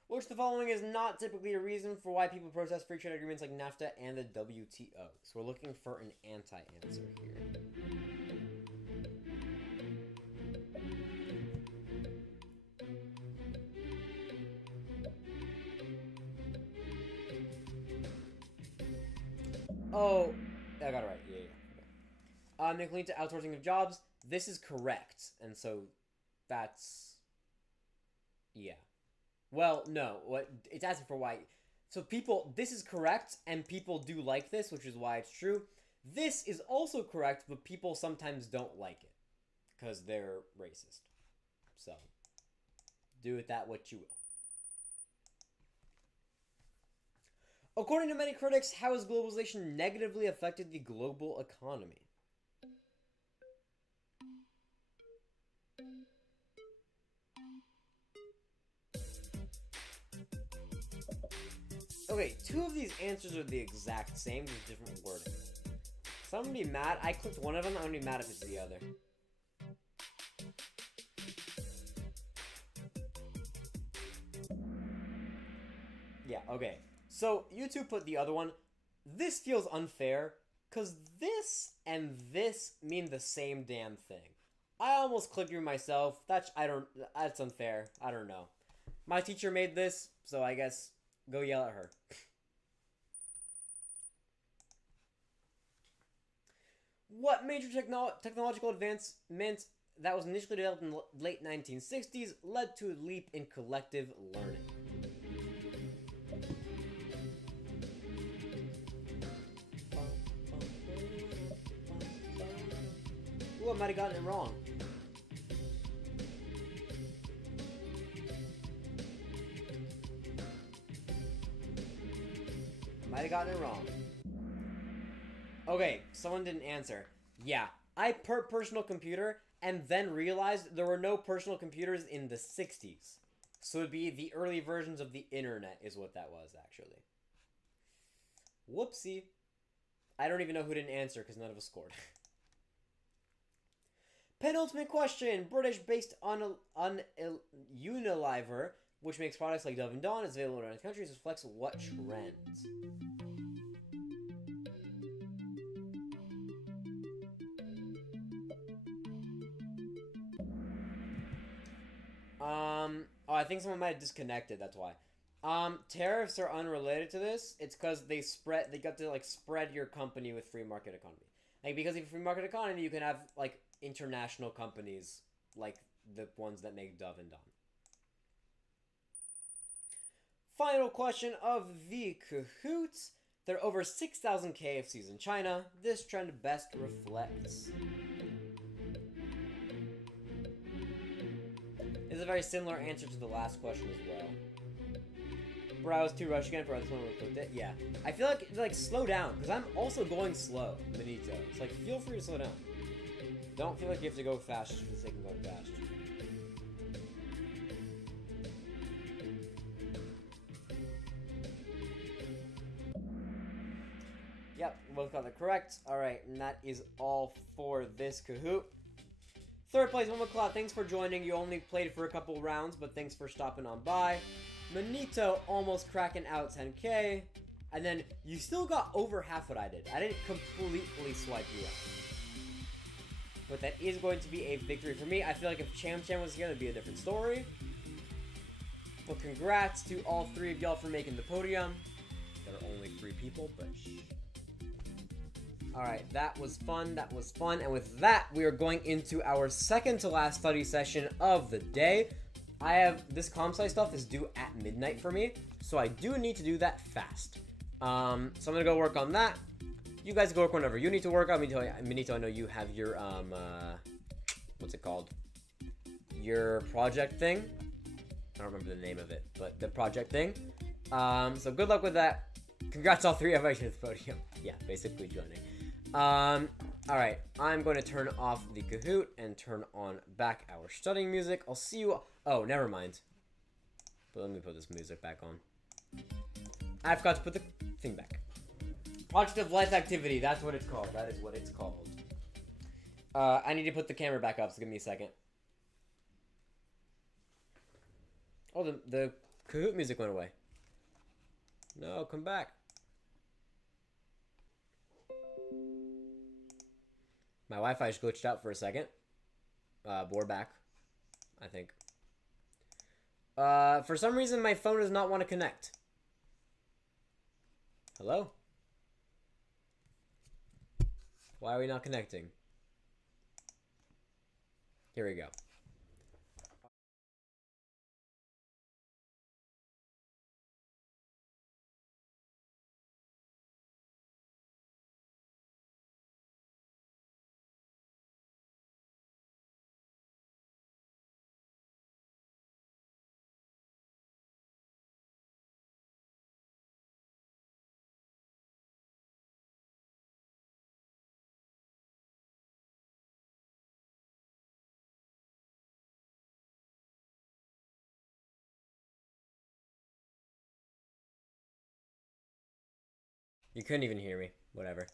Which of the following is not typically a reason for why people protest free trade agreements like NAFTA and the WTO? So we're looking for an anti-answer here. Oh, I got it right. Yeah. Okay. They lead to outsourcing of jobs. This is correct, and so that's yeah. Well, no. What it's asking for why. So people, this is correct, and people do like this, which is why it's true. This is also correct, but people sometimes don't like it because they're racist. So do with that what you will. According to many critics, how has globalization negatively affected the global economy? Okay, two of these answers are the exact same, just different wording. So I'm gonna be mad. I clicked one of them, I'm gonna be mad if it's the other. Yeah, okay. So, you two put the other one. This feels unfair, because this and this mean the same damn thing. I almost clicked through myself. That's unfair. I don't know. My teacher made this, so I guess go yell at her. What major technological advancement that was initially developed in the late 1960s led to a leap in collective learning? Ooh, I might have gotten it wrong. Might have gotten it wrong. Okay, someone didn't answer. Yeah, I put personal computer and then realized there were no personal computers in the 60s. So it'd be the early versions of the internet is what that was, actually. Whoopsie. I don't even know who didn't answer because none of us scored. Penultimate question. British based on Unilever, which makes products like Dove and Dawn, is available around the country. This reflects what trends? Oh, I think someone might have disconnected, that's why. Tariffs are unrelated to this. It's because they got to, like, spread your company with free market economy. Like, because of free market economy, you can have, like, international companies, like the ones that make Dove and Dawn. Final question of the Kahoot. There are over 6,000 KFCs in China. This trend best reflects. This is a very similar answer to the last question as well. Bro, I was too rushed again for this one we clicked it. Yeah. I feel like slow down, because I'm also going slow, Benito. It's like, feel free to slow down. Don't feel like you have to go fast just for the sake of going fast. Yep, both got it correct. Alright, and that is all for this Kahoot. Third place, One McCloud, thanks for joining. You only played for a couple rounds, but thanks for stopping on by. Manito almost cracking out 10k. And then you still got over half what I did. I didn't completely swipe you out. But that is going to be a victory for me. I feel like if Cham was here, it'd be a different story. But congrats to all three of y'all for making the podium. There are only 3 people, but shh. Alright, that was fun, and with that, we are going into our second to last study session of the day. I have, this comp sci stuff is due at midnight for me, so I do need to do that fast. So I'm gonna go work on that. You guys go work whenever you need to work on. Benito, I know you have your, what's it called? Your project thing. I don't remember the name of it, but the project thing. So good luck with that. Congrats all 3 of you to the podium. Yeah, basically joining. Alright, I'm going to turn off the Kahoot and turn on back our studying music. I'll see you... Oh, never mind. But let me put this music back on. I forgot to put the thing back. Project of Life Activity, that's what it's called. That is what it's called. I need to put the camera back up, so give me a second. Oh, the Kahoot music went away. No, come back. My Wi-Fi just glitched out for a second. We're back, I think. For some reason, my phone does not want to connect. Hello? Why are we not connecting? Here we go. You couldn't even hear me. Whatever.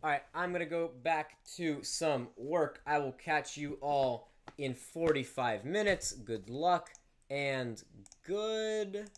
Alright, I'm gonna go back to some work. I will catch you all in 45 minutes. Good luck and goodbye.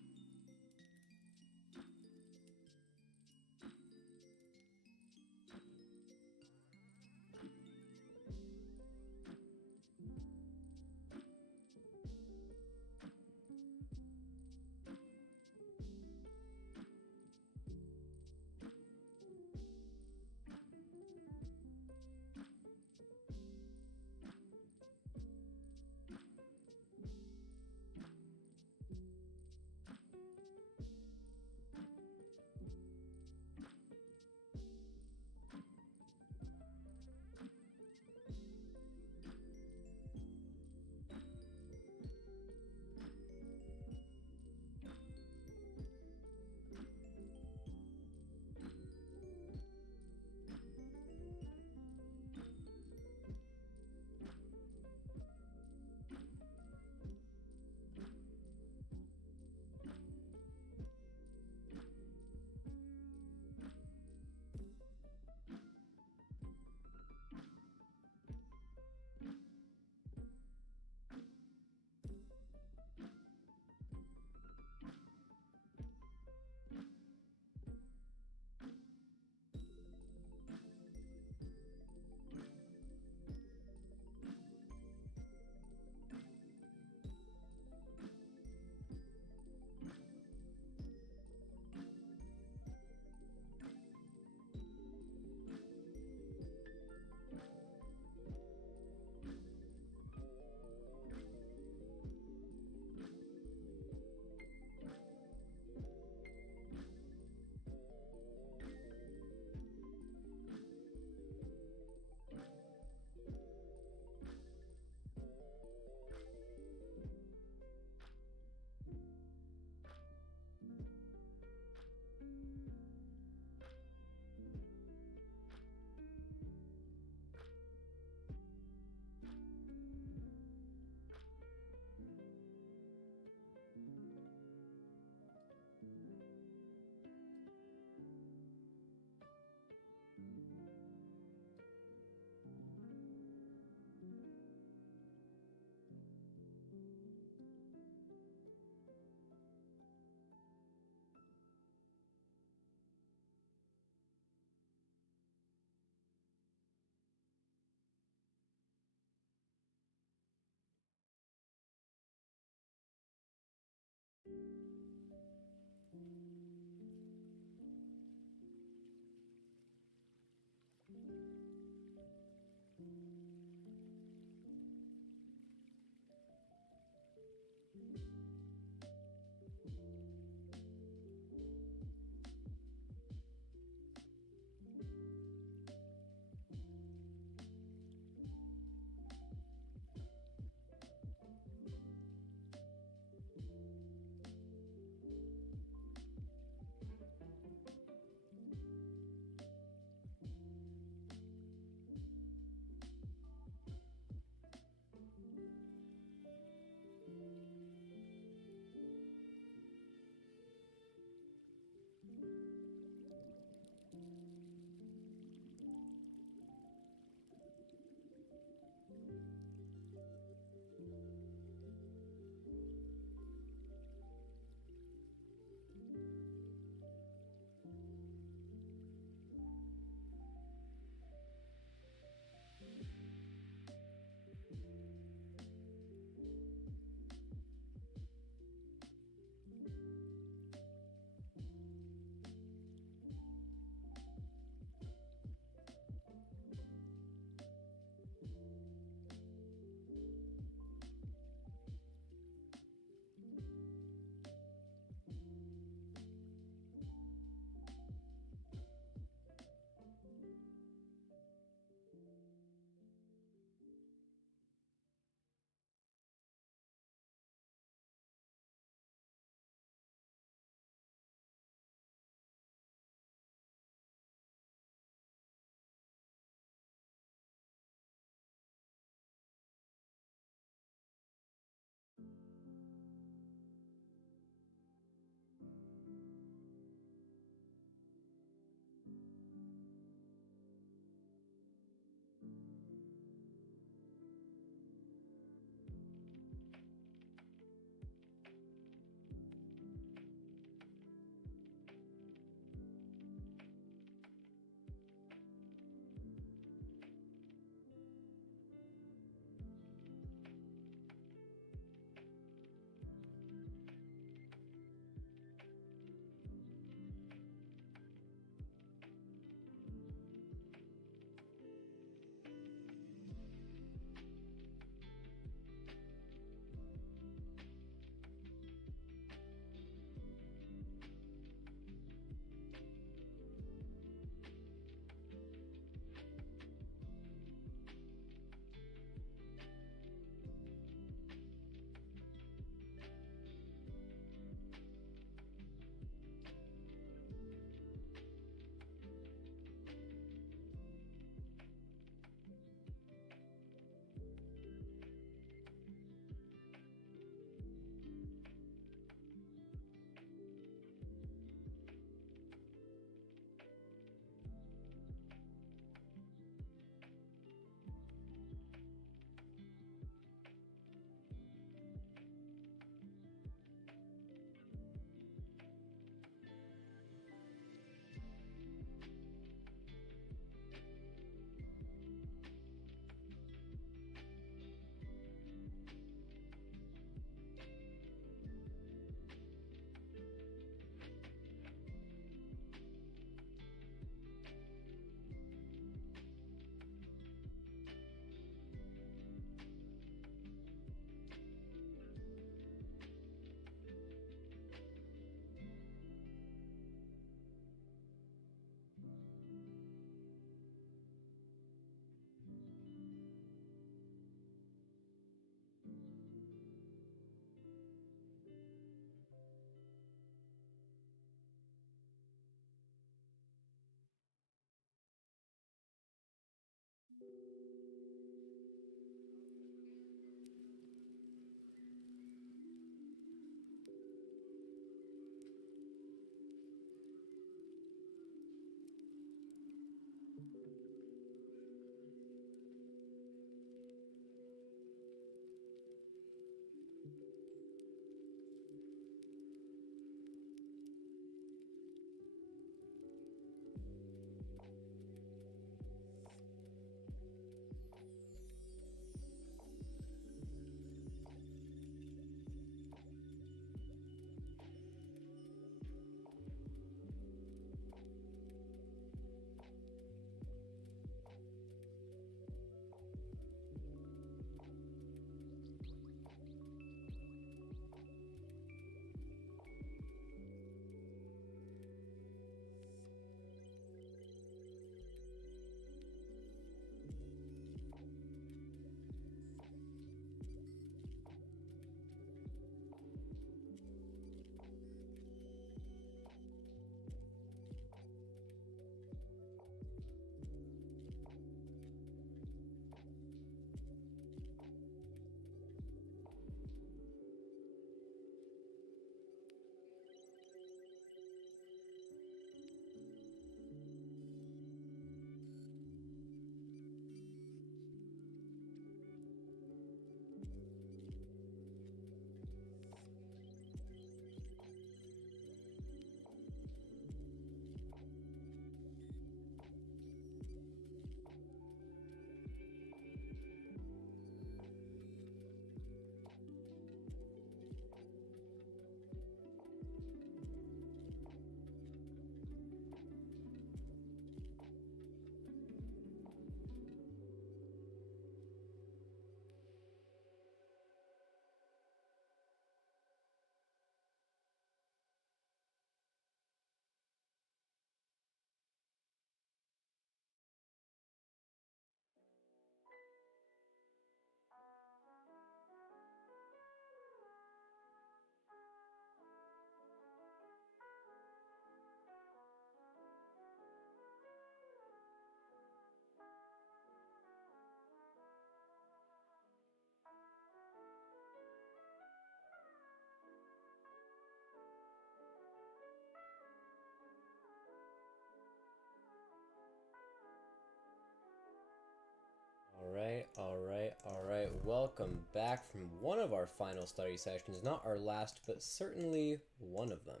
welcome back from one of our final study sessions. Not our last, but certainly one of them.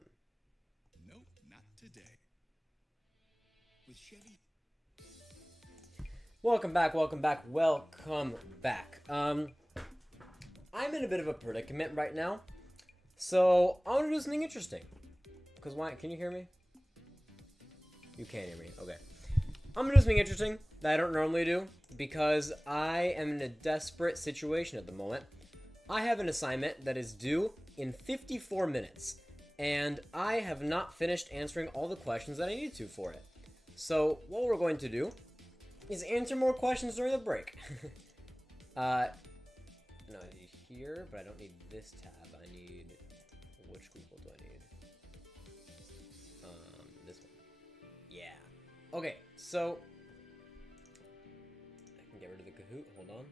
Nope, not today. With Chevy. Welcome back, welcome back, welcome back. I'm in a bit of a predicament right now, so I want to do something interesting. Because why? Can you hear me? You can't hear me. Okay. I'm gonna do something interesting that I don't normally do because I am in a desperate situation at the moment. I have an assignment that is due in 54 minutes, and I have not finished answering all the questions that I need to for it. So what we're going to do is answer more questions during the break. No, I need here, but I don't need this tab. I need, which Google do I need? This one. Yeah. Okay, so I can get rid of the Kahoot. Hold on.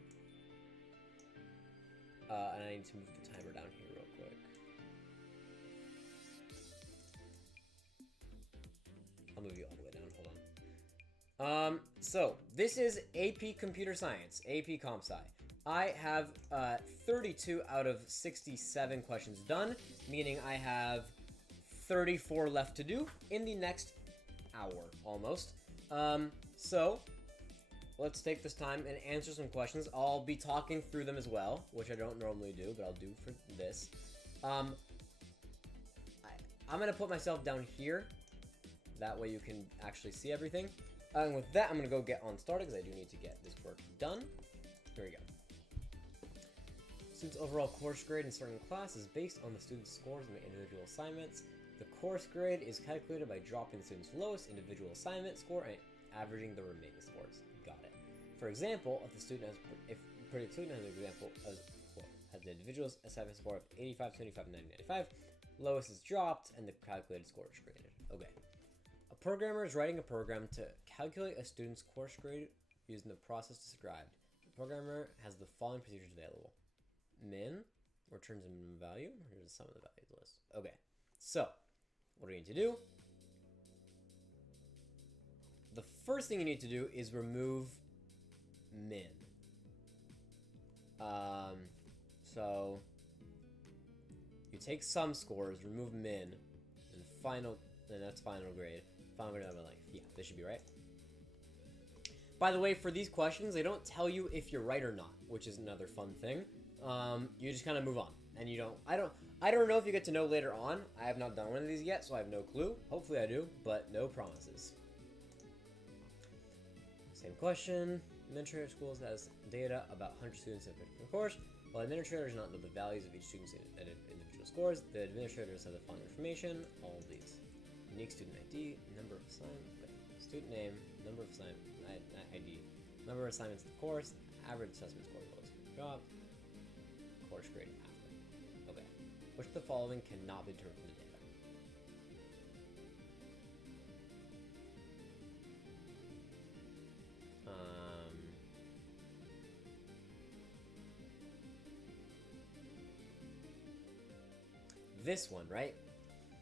And I need to move the timer down here real quick. I'll move you all the way down. Hold on. So this is AP Computer Science, AP Comp Sci. I have 32 out of 67 questions done, meaning I have 34 left to do in the next hour, almost. So let's take this time and answer some questions. I'll be talking through them as well, which I don't normally do, but I'll do for this. I'm gonna put myself down here. That way you can actually see everything. And with that, I'm gonna go get on started because I do need to get this work done. Here we go. Students' overall course grade in certain class is based on the student's scores in the individual assignments. The course grade is calculated by dropping the student's lowest individual assignment score and averaging the remaining scores. Got it. For example, if the student has, if a particular student has an example of, well, has the individual assignment score of 85, 75, 90, 95, lowest is dropped and the calculated score is graded. Okay. A programmer is writing a program to calculate a student's course grade using the process described. The programmer has the following procedures available. Min returns a minimum value. Here's the sum of the values list. Okay, so what do we need to do? The first thing you need to do is remove min. So you take sum scores, remove min, and final, and that's final grade. Final grade of length. Yeah, this should be right. By the way, for these questions, they don't tell you if you're right or not, which is another fun thing. You just kind of move on, and you don't. I don't know if you get to know later on. I have not done one of these yet, so I have no clue. Hopefully, I do, but no promises. Same question. Administrator schools has data about 100 students in a particular course. While administrators do not know the values of each student's individual scores, the administrators have the following information. All of these: unique student ID, number of assignments, student name, number of assignments, ID, number of assignments in the course, average assessment score, lowest job. Course grading after. Okay. Which of the following cannot be determined from the data? This one, right?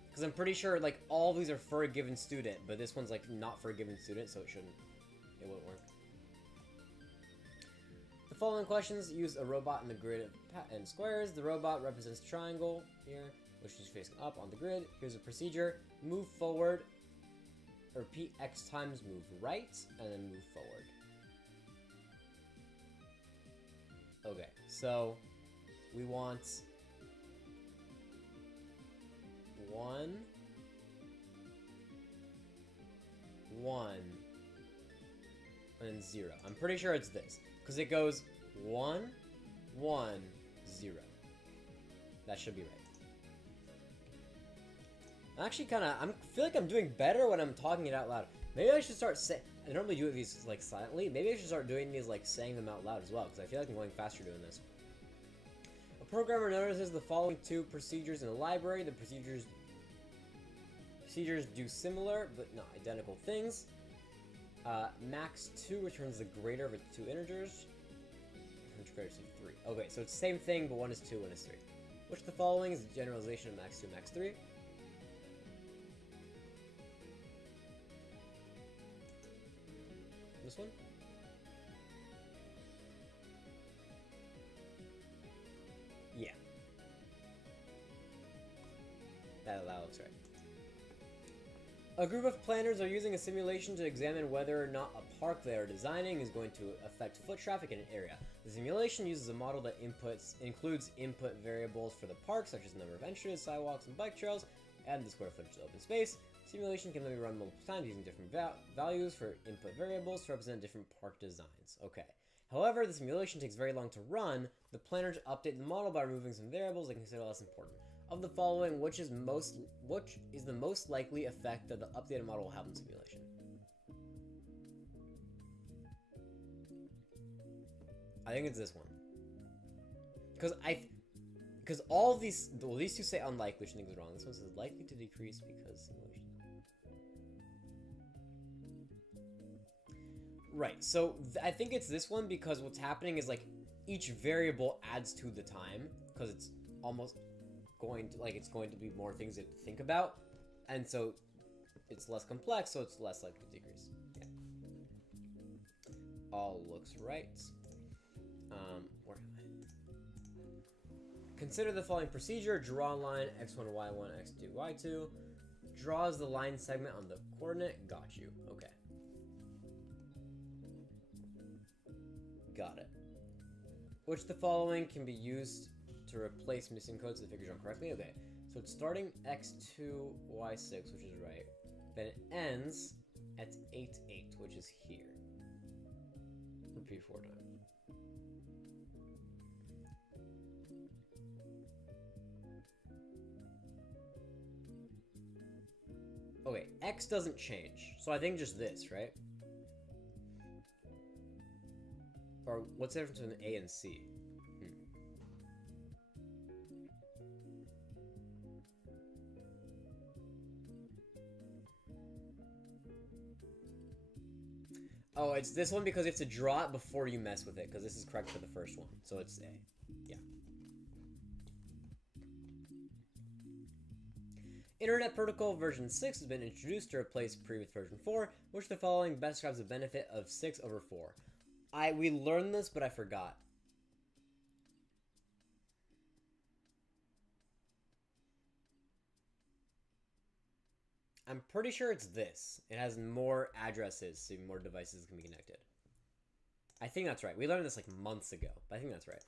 Because I'm pretty sure like all these are for a given student, but this one's like not for a given student, so it wouldn't work. The following questions use a robot in the grid of and squares. The robot represents a triangle here, which is facing up on the grid. Here's a procedure. Move forward. Repeat X times, move right, and then move forward. Okay, so we want 1, 1, and 0. I'm pretty sure it's this. Because it goes 1, 1, 0. That should be right. Actually, I feel like I'm doing better when I'm talking it out loud. Maybe I should start saying. I normally do these like silently. Maybe I should start doing these like saying them out loud as well, because I feel like I'm going faster doing this. A programmer notices the following two procedures in a library. The procedures do similar but not identical things. Max 2 returns the greater of its two integers. Which greater is 3. Okay, so it's the same thing, but one is 2, one is 3. Which of the following is the generalization of max 2, max 3? This one? That looks right. A group of planners are using a simulation to examine whether or not a park they are designing is going to affect foot traffic in an area. The simulation uses a model that includes input variables for the park, such as the number of entrances, sidewalks, and bike trails, and the square footage of open space. Simulation can then be run multiple times using different values for input variables to represent different park designs. Okay. However, the simulation takes very long to run. The planners update the model by removing some variables they consider less important. Of the following, which is the most likely effect that the updated model will have in simulation? I think it's this one. Because all of these, well, these two say unlikely, which I think is wrong. This one says likely to decrease because simulation. Right, so I think it's this one because what's happening is like each variable adds to the time because it's almost going to be more things to think about, and so it's less complex, so it's less likely to decrease. Yeah. All looks right. Where am I? Consider the following procedure. Draw a line x1, y1, x2, y2. Draws the line segment on the coordinate. Got you. Okay. Got it. Which the following can be used to replace missing codes so the figure's drawn correctly? Okay. So it's starting x2, y6, which is right. Then it ends at 8, 8, which is here. Repeat 4 times. Okay, x doesn't change, so I think just this, right? Or what's the difference between A and C? Oh, it's this one because you have to draw it before you mess with it, because this is correct for the first one, so it's A. Yeah. Internet Protocol version 6 has been introduced to replace previous version 4, which the following best describes the benefit of 6 over 4. We learned this, but I forgot. I'm pretty sure it's this. It has more addresses, so more devices can be connected. I think that's right. We learned this like months ago, but I think that's right.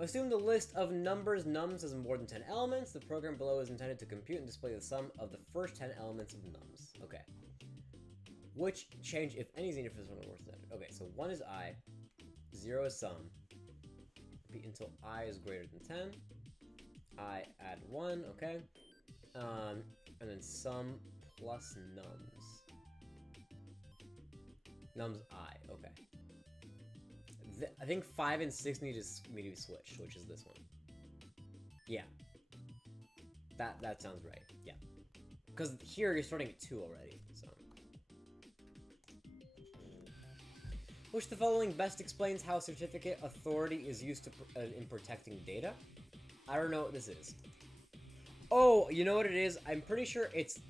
Assume the list of numbers nums has more than 10 elements. The program below is intended to compute and display the sum of the first 10 elements of nums. Okay. Which change, if any, is needed for this one to work standard. Okay, so 1 is I, 0 is sum, repeat until I is greater than 10. I add 1, okay. And then sum plus nums. Nums I, okay. I think 5 and 6 need to be switched, which is this one. Yeah. That sounds right, yeah. Because here you're starting at 2 already, so. Which the following best explains how certificate authority is used to in protecting data? I don't know what this is. Oh, you know what it is? I'm pretty sure it's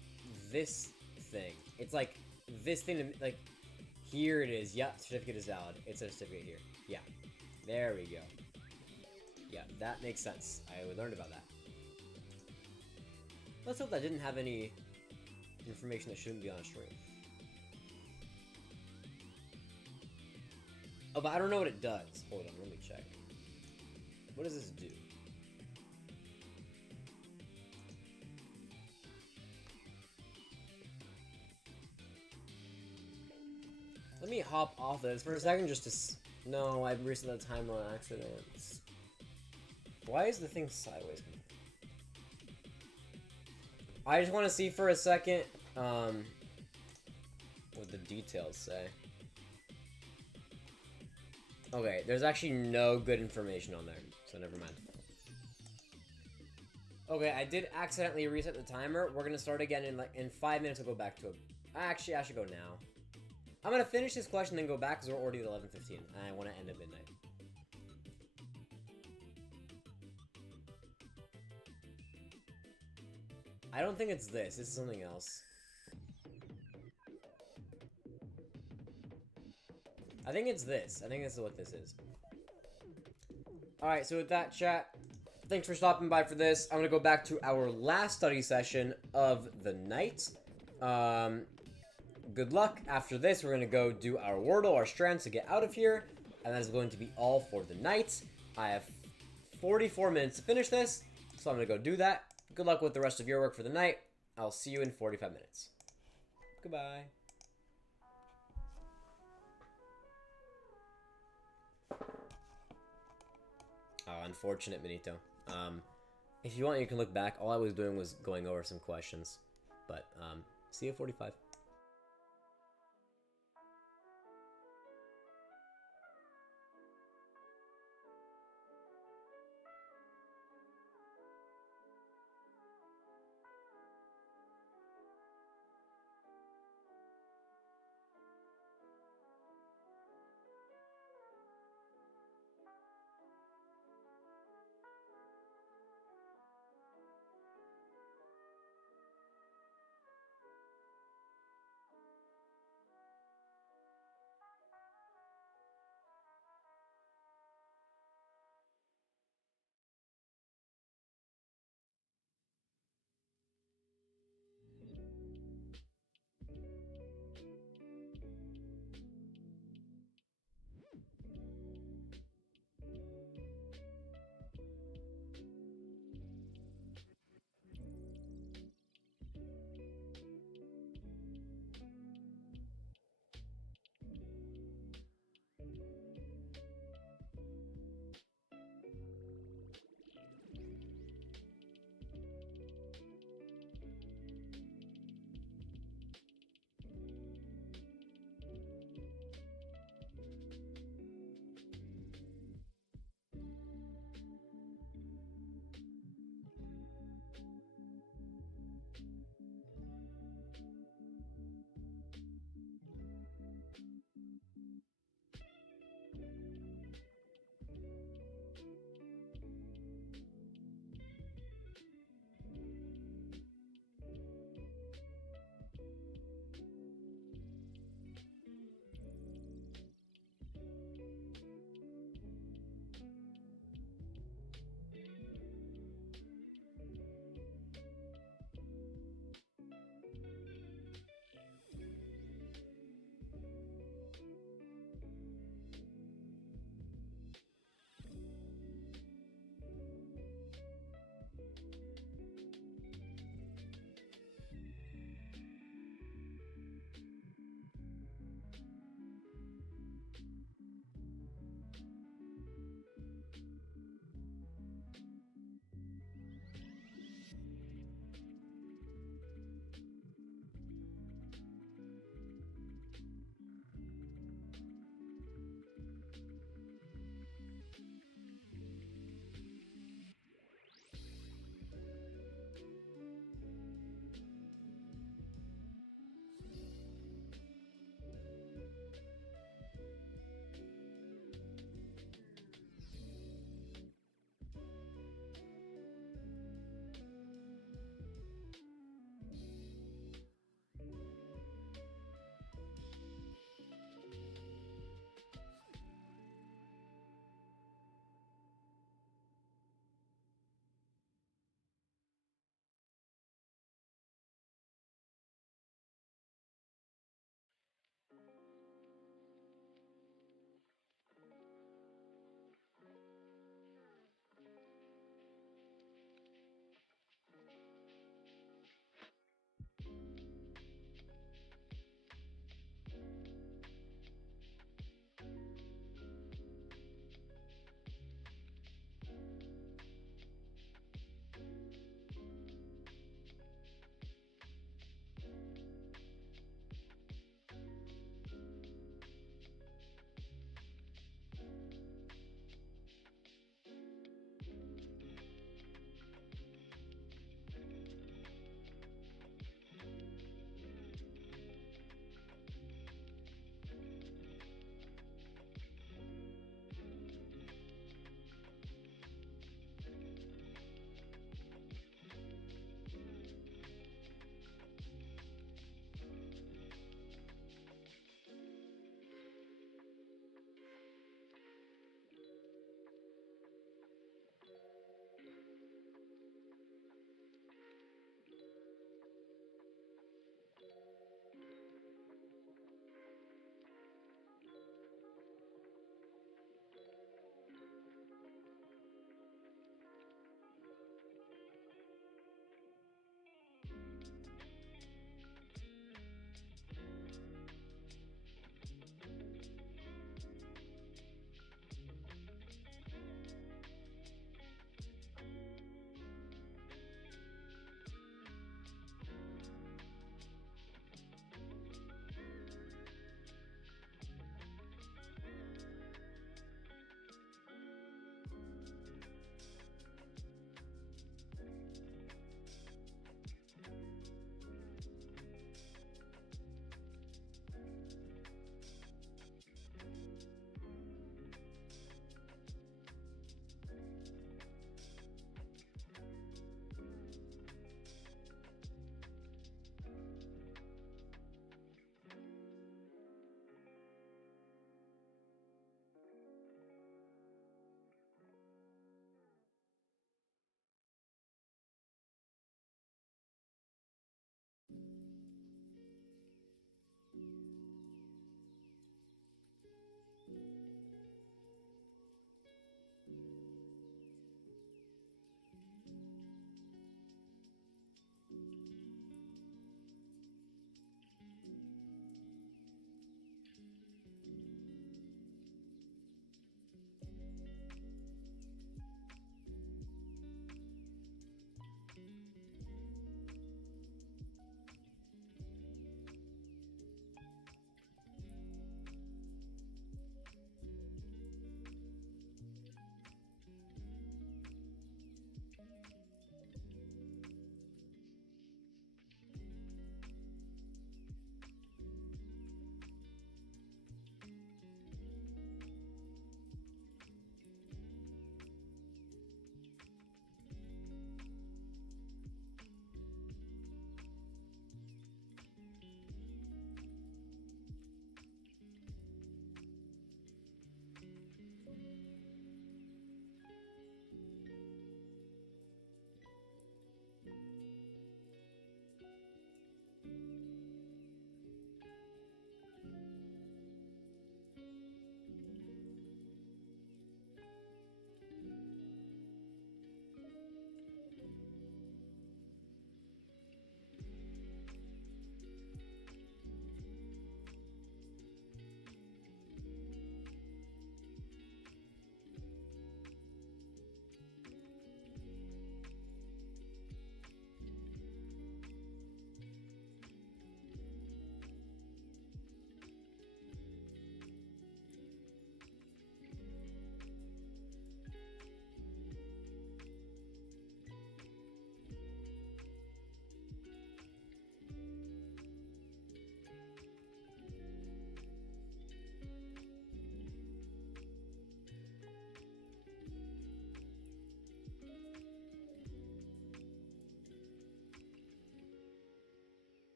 this thing. It's like this thing, like, here it is. Yep, certificate is valid. It's a certificate here. Yeah, there we go. Yeah, that makes sense. I learned about that. Let's hope that didn't have any information that shouldn't be on stream. Oh, but I don't know what it does. Hold on, let me check. What does this do? Let me hop off this for a second just to... No, I reset the timer on accident. Why is the thing sideways? I just want to see for a second what the details say. Okay, there's actually no good information on there, so never mind. Okay, I did accidentally reset the timer. We're gonna start again in 5 minutes. We'll go back to it. Actually, I should go now. I'm gonna finish this question and then go back because we're already at 11:15 and I want to end at midnight. I don't think it's this. This is something else. I think it's this. I think this is what this is. Alright, so with that, chat, thanks for stopping by for this. I'm gonna go back to our last study session of the night. Good luck. After this, we're gonna go do our Wordle, our strands to get out of here. And that is going to be all for the night. I have 44 minutes to finish this, so I'm gonna go do that. Good luck with the rest of your work for the night. I'll see you in 45 minutes. Goodbye. Oh, unfortunate, Benito. If you want, you can look back. All I was doing was going over some questions. But, see you at 45.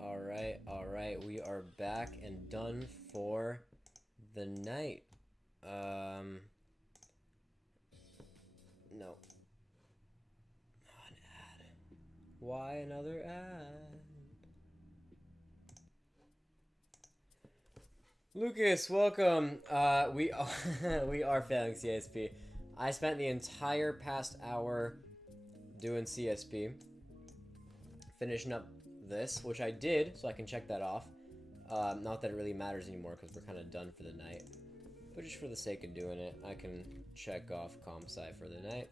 Alright. We are back and done for the night. No. An ad. Why another ad? Lucas, welcome. We are we are failing CSP. I spent the entire past hour doing CSP, finishing up this, which I did, so I can check that off. Not that it really matters anymore because we're kind of done for the night, but just for the sake of doing it, I can check off comp sci for the night.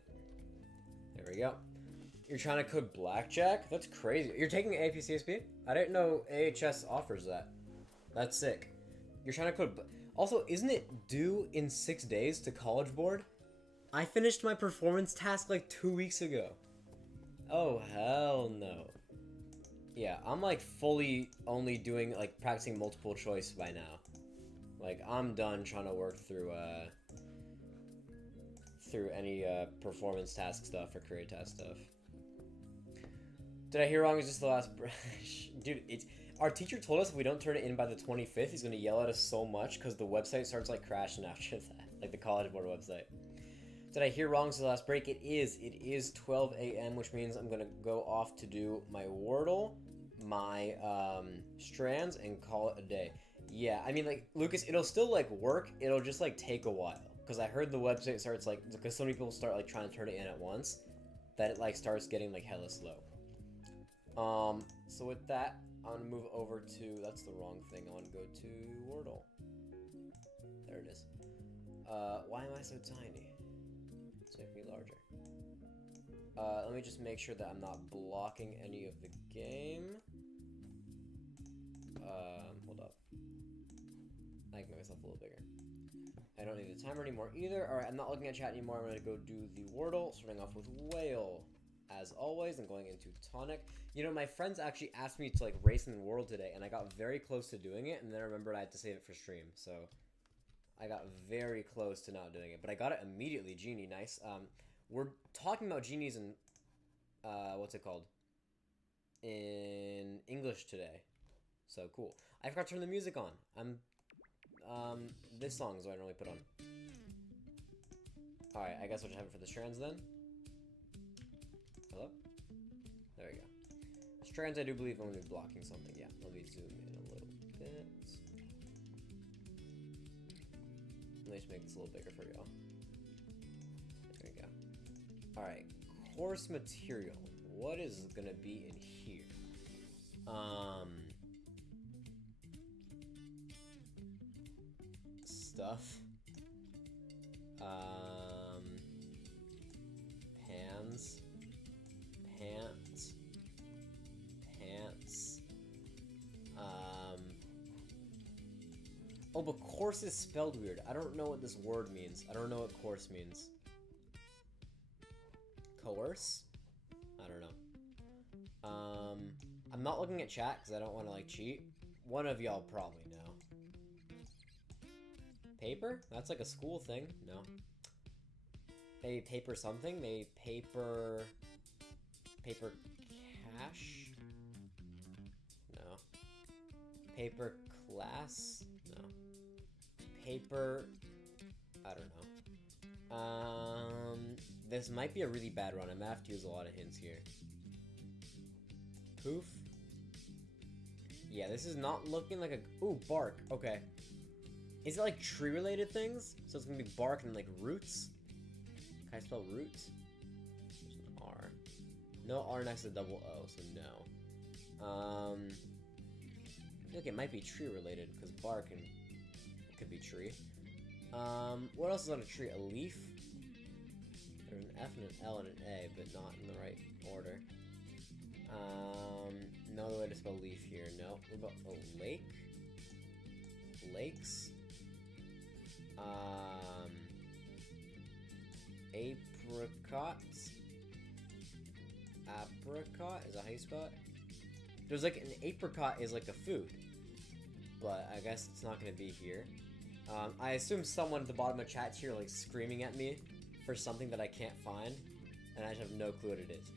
There we go. You're trying to code blackjack? That's crazy. You're taking AP CSP? I didn't know AHS offers that. That's sick. You're trying to code. Also, isn't it due in 6 days to College Board? I finished my performance task like 2 weeks ago. Oh, hell no. Yeah, I'm like fully only doing like practicing multiple choice by now. Like I'm done trying to work through any performance task stuff or career task stuff. Did I hear wrong? Is this the last dude, it's our teacher told us if we don't turn it in by the 25th, he's gonna yell at us so much because the website starts like crashing after that. Like the College Board website. Did I hear wrong? This is the last break. It is 12 a.m., which means I'm gonna go off to do my Wordle, my strands, and call it a day. Yeah, I mean, like, Lucas, it'll still like work. It'll just like take a while because I heard the website starts like, because so many people start like trying to turn it in at once, that it like starts getting like hella slow. So with that, I'm gonna move over to, that's the wrong thing. I want to go to Wordle. There it is. Why am I so tiny? Let's make me larger. Let me just make sure that I'm not blocking any of the game. Hold up. I can make myself a little bigger. I don't need the timer anymore either. Alright, I'm not looking at chat anymore. I'm gonna go do the Wordle, starting off with whale, as always, and going into tonic. You know, my friends actually asked me to like race in the world today, and I got very close to doing it, and then I remembered I had to save it for stream, so I got very close to not doing it, but I got it immediately. Genie, nice. We're talking about genies in, what's it called? In English today. So cool. I forgot to turn the music on. This song is what I normally put on. Alright, I guess we'll just have it for the strands then. Hello? There we go. Strands, I do believe I'm going to be blocking something. Yeah, let me zoom in a little bit. Let me just make this a little bigger for y'all. There we go. Alright, course material. What is going to be in here? Stuff. Pans. Pants. Pants. Oh, but course is spelled weird. I don't know what this word means. I don't know what course means. Coerce? I don't know. I'm not looking at chat because I don't want to like cheat. One of y'all probably know. Paper? That's like a school thing. No. Maybe paper something? Maybe paper... Paper cash? No. Paper class? No. Paper... I don't know. This might be a really bad run. I might have to use a lot of hints here. Poof? Yeah, this is not looking like a... Ooh, bark. Okay. Is it like tree-related things? So it's gonna be bark and like roots? Can I spell roots? There's an R. No R next to double O, so no. I feel like it might be tree-related, because bark and it could be tree. What else is on a tree? A leaf? There's an F and an L and an A, but not in the right order. No other way to spell leaf here. No. What about a lake? Lakes? Apricots? Apricot? Is that how you spell it? There's like an apricot is like a food, but I guess it's not gonna be here. I assume someone at the bottom of chat here like screaming at me for something that I can't find, and I just have no clue what it is.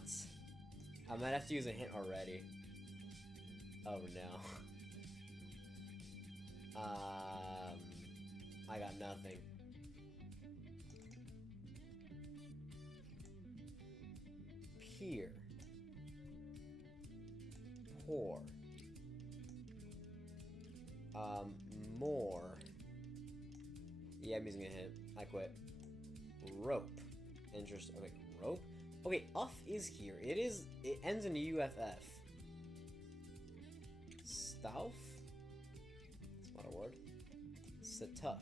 not. I might have to use a hint already. Oh no. I got nothing. Peer. Poor. More. Yeah, I'm using a hint. I quit. Rope. Interest. Okay, rope. Okay, uff is here. It ends in UFF. Stauf? That's not a word. Tough.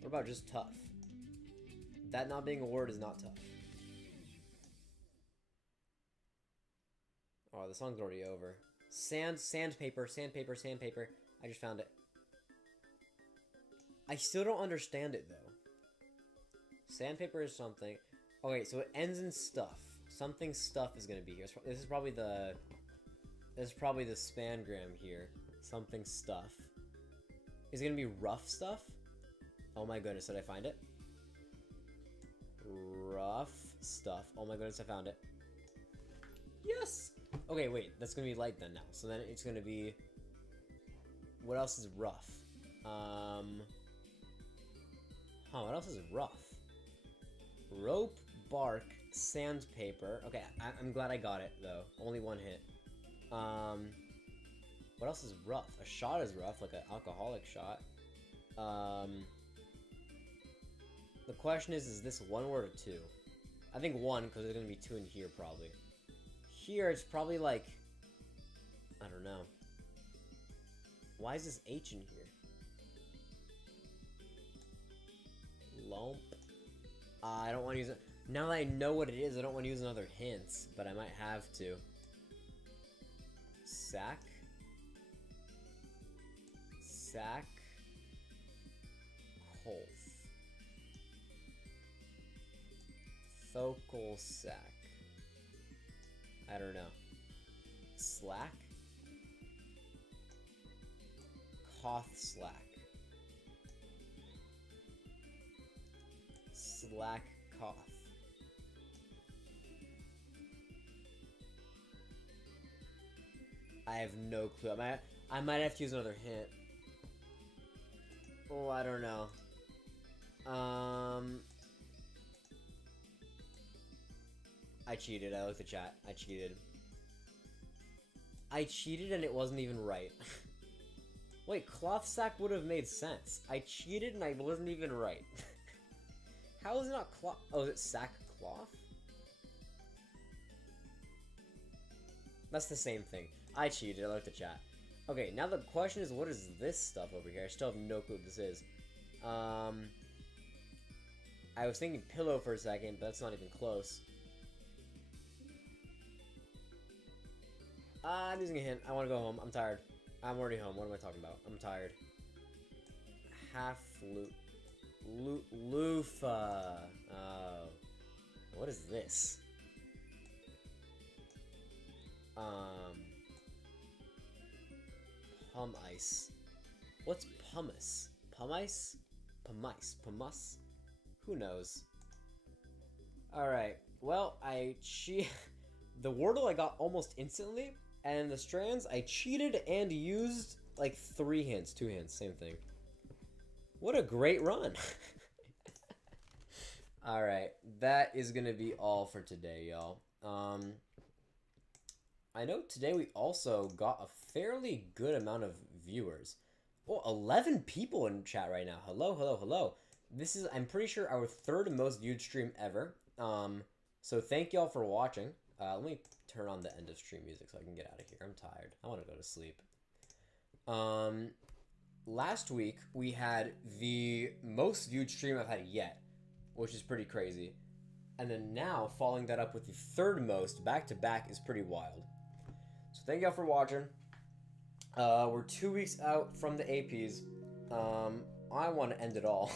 What about just tough? That not being a word is not tough. Oh, the song's already over. Sandpaper. I just found it. I still don't understand it though. Sandpaper is something. Okay, so it ends in stuff. Something stuff is gonna be here. This is probably the spangram here. Something stuff. Is it gonna be rough stuff? Oh my goodness, did I find it? Rough stuff. Oh my goodness, I found it. Yes! Okay, wait, that's gonna be light then now. So then it's gonna be... What else is rough? What else is rough? Rope, bark, sandpaper. Okay, I'm glad I got it, though. Only one hit. What else is rough? A shot is rough, like an alcoholic shot. The question is this one word or two? I think one, because there's gonna be two in here, probably. Here, it's probably like... I don't know. Why is this H in here? Lump. I don't want to use it. Now that I know what it is, I don't want to use another hint, but I might have to. Sack. Sack. Colf. Focal sack. I don't know. Slack. Cough slack. Slack cough. I have no clue. I might have to use another hint. Oh, I don't know. I cheated. I looked at chat. I cheated. I cheated and it wasn't even right. Wait, cloth sack would have made sense. I cheated and I wasn't even right. How is it not cloth? Oh, is it sackcloth? That's the same thing. I cheated. I looked at chat. Okay, now the question is, what is this stuff over here? I still have no clue what this is. I was thinking pillow for a second, but that's not even close. I'm using a hint. I want to go home. I'm tired. I'm already home. What am I talking about? I'm tired. Half loofah. Oh. What is this? Pum ice. What's pumice? Pumice? Pumice? Who knows? Alright. Well, the Wordle I got almost instantly, and the strands I cheated and used like 3 hints, 2 hints, same thing. What a great run. Alright, that is gonna be all for today, y'all. I know today we also got a fairly good amount of viewers. Oh, 11 people in chat right now. Hello. This is, I'm pretty sure, our 3rd most viewed stream ever. So thank y'all for watching. Let me turn on the end of stream music so I can get out of here. I'm tired. I want to go to sleep. Last week, we had the most viewed stream I've had yet, which is pretty crazy. And then now, following that up with the 3rd most, back-to-back, is pretty wild. So thank y'all for watching. We're 2 weeks out from the APs. I want to end it all.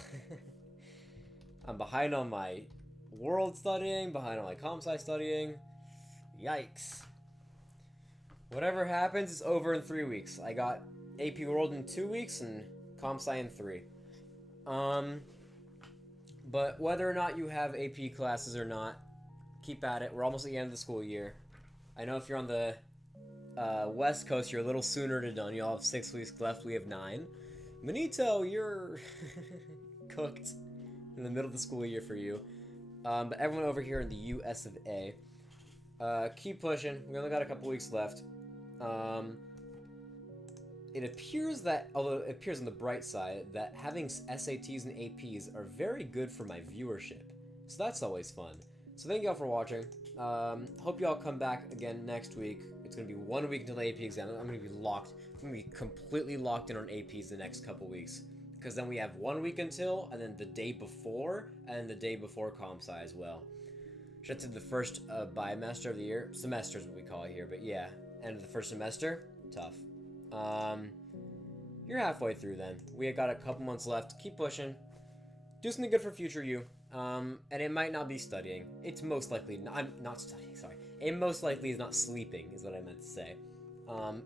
I'm behind on my world studying, behind on my comp-sci studying. Yikes. Whatever happens, it's over in 3 weeks. I got AP World in 2 weeks and comp-sci in 3. But whether or not you have AP classes or not, Keep at it. We're almost at the end of the school year. I know if you're on the West Coast, you're a little sooner to done. You all have 6 weeks left. We have 9. Manito, you're cooked in the middle of the school year for you. But everyone over here in the US of A, keep pushing. We only got a couple weeks left. It appears that, although it appears on the bright side, that having SATs and APs are very good for my viewership. So that's always fun. So thank you all for watching. Hope you all come back again next week. It's going to be 1 week until the AP exam. I'm going to be locked. I'm going to be completely locked in on APs the next couple weeks. Because then we have 1 week until, and then the day before, and the day before comp sci as well. Should have the first bimester of the year. Semester is what we call it here, but yeah. End of the first semester, tough. You're halfway through then. We got a couple months left. Keep pushing. Do something good for future you. And it might not be studying. It's most likely not, I'm not studying, sorry. It most likely is not sleeping, is what I meant to say.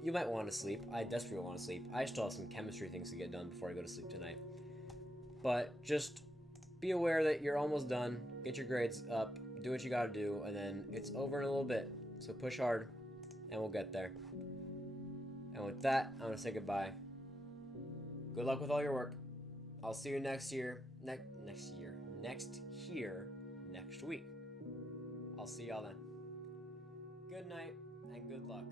You might want to sleep. I desperately want to sleep. I still have some chemistry things to get done before I go to sleep tonight. But just be aware that you're almost done. Get your grades up. Do what you gotta do. And then it's over in a little bit. So push hard. And we'll get there. And with that, I'm gonna say goodbye. Good luck with all your work. I'll see you next year. Next week. I'll see y'all then. Good night and good luck.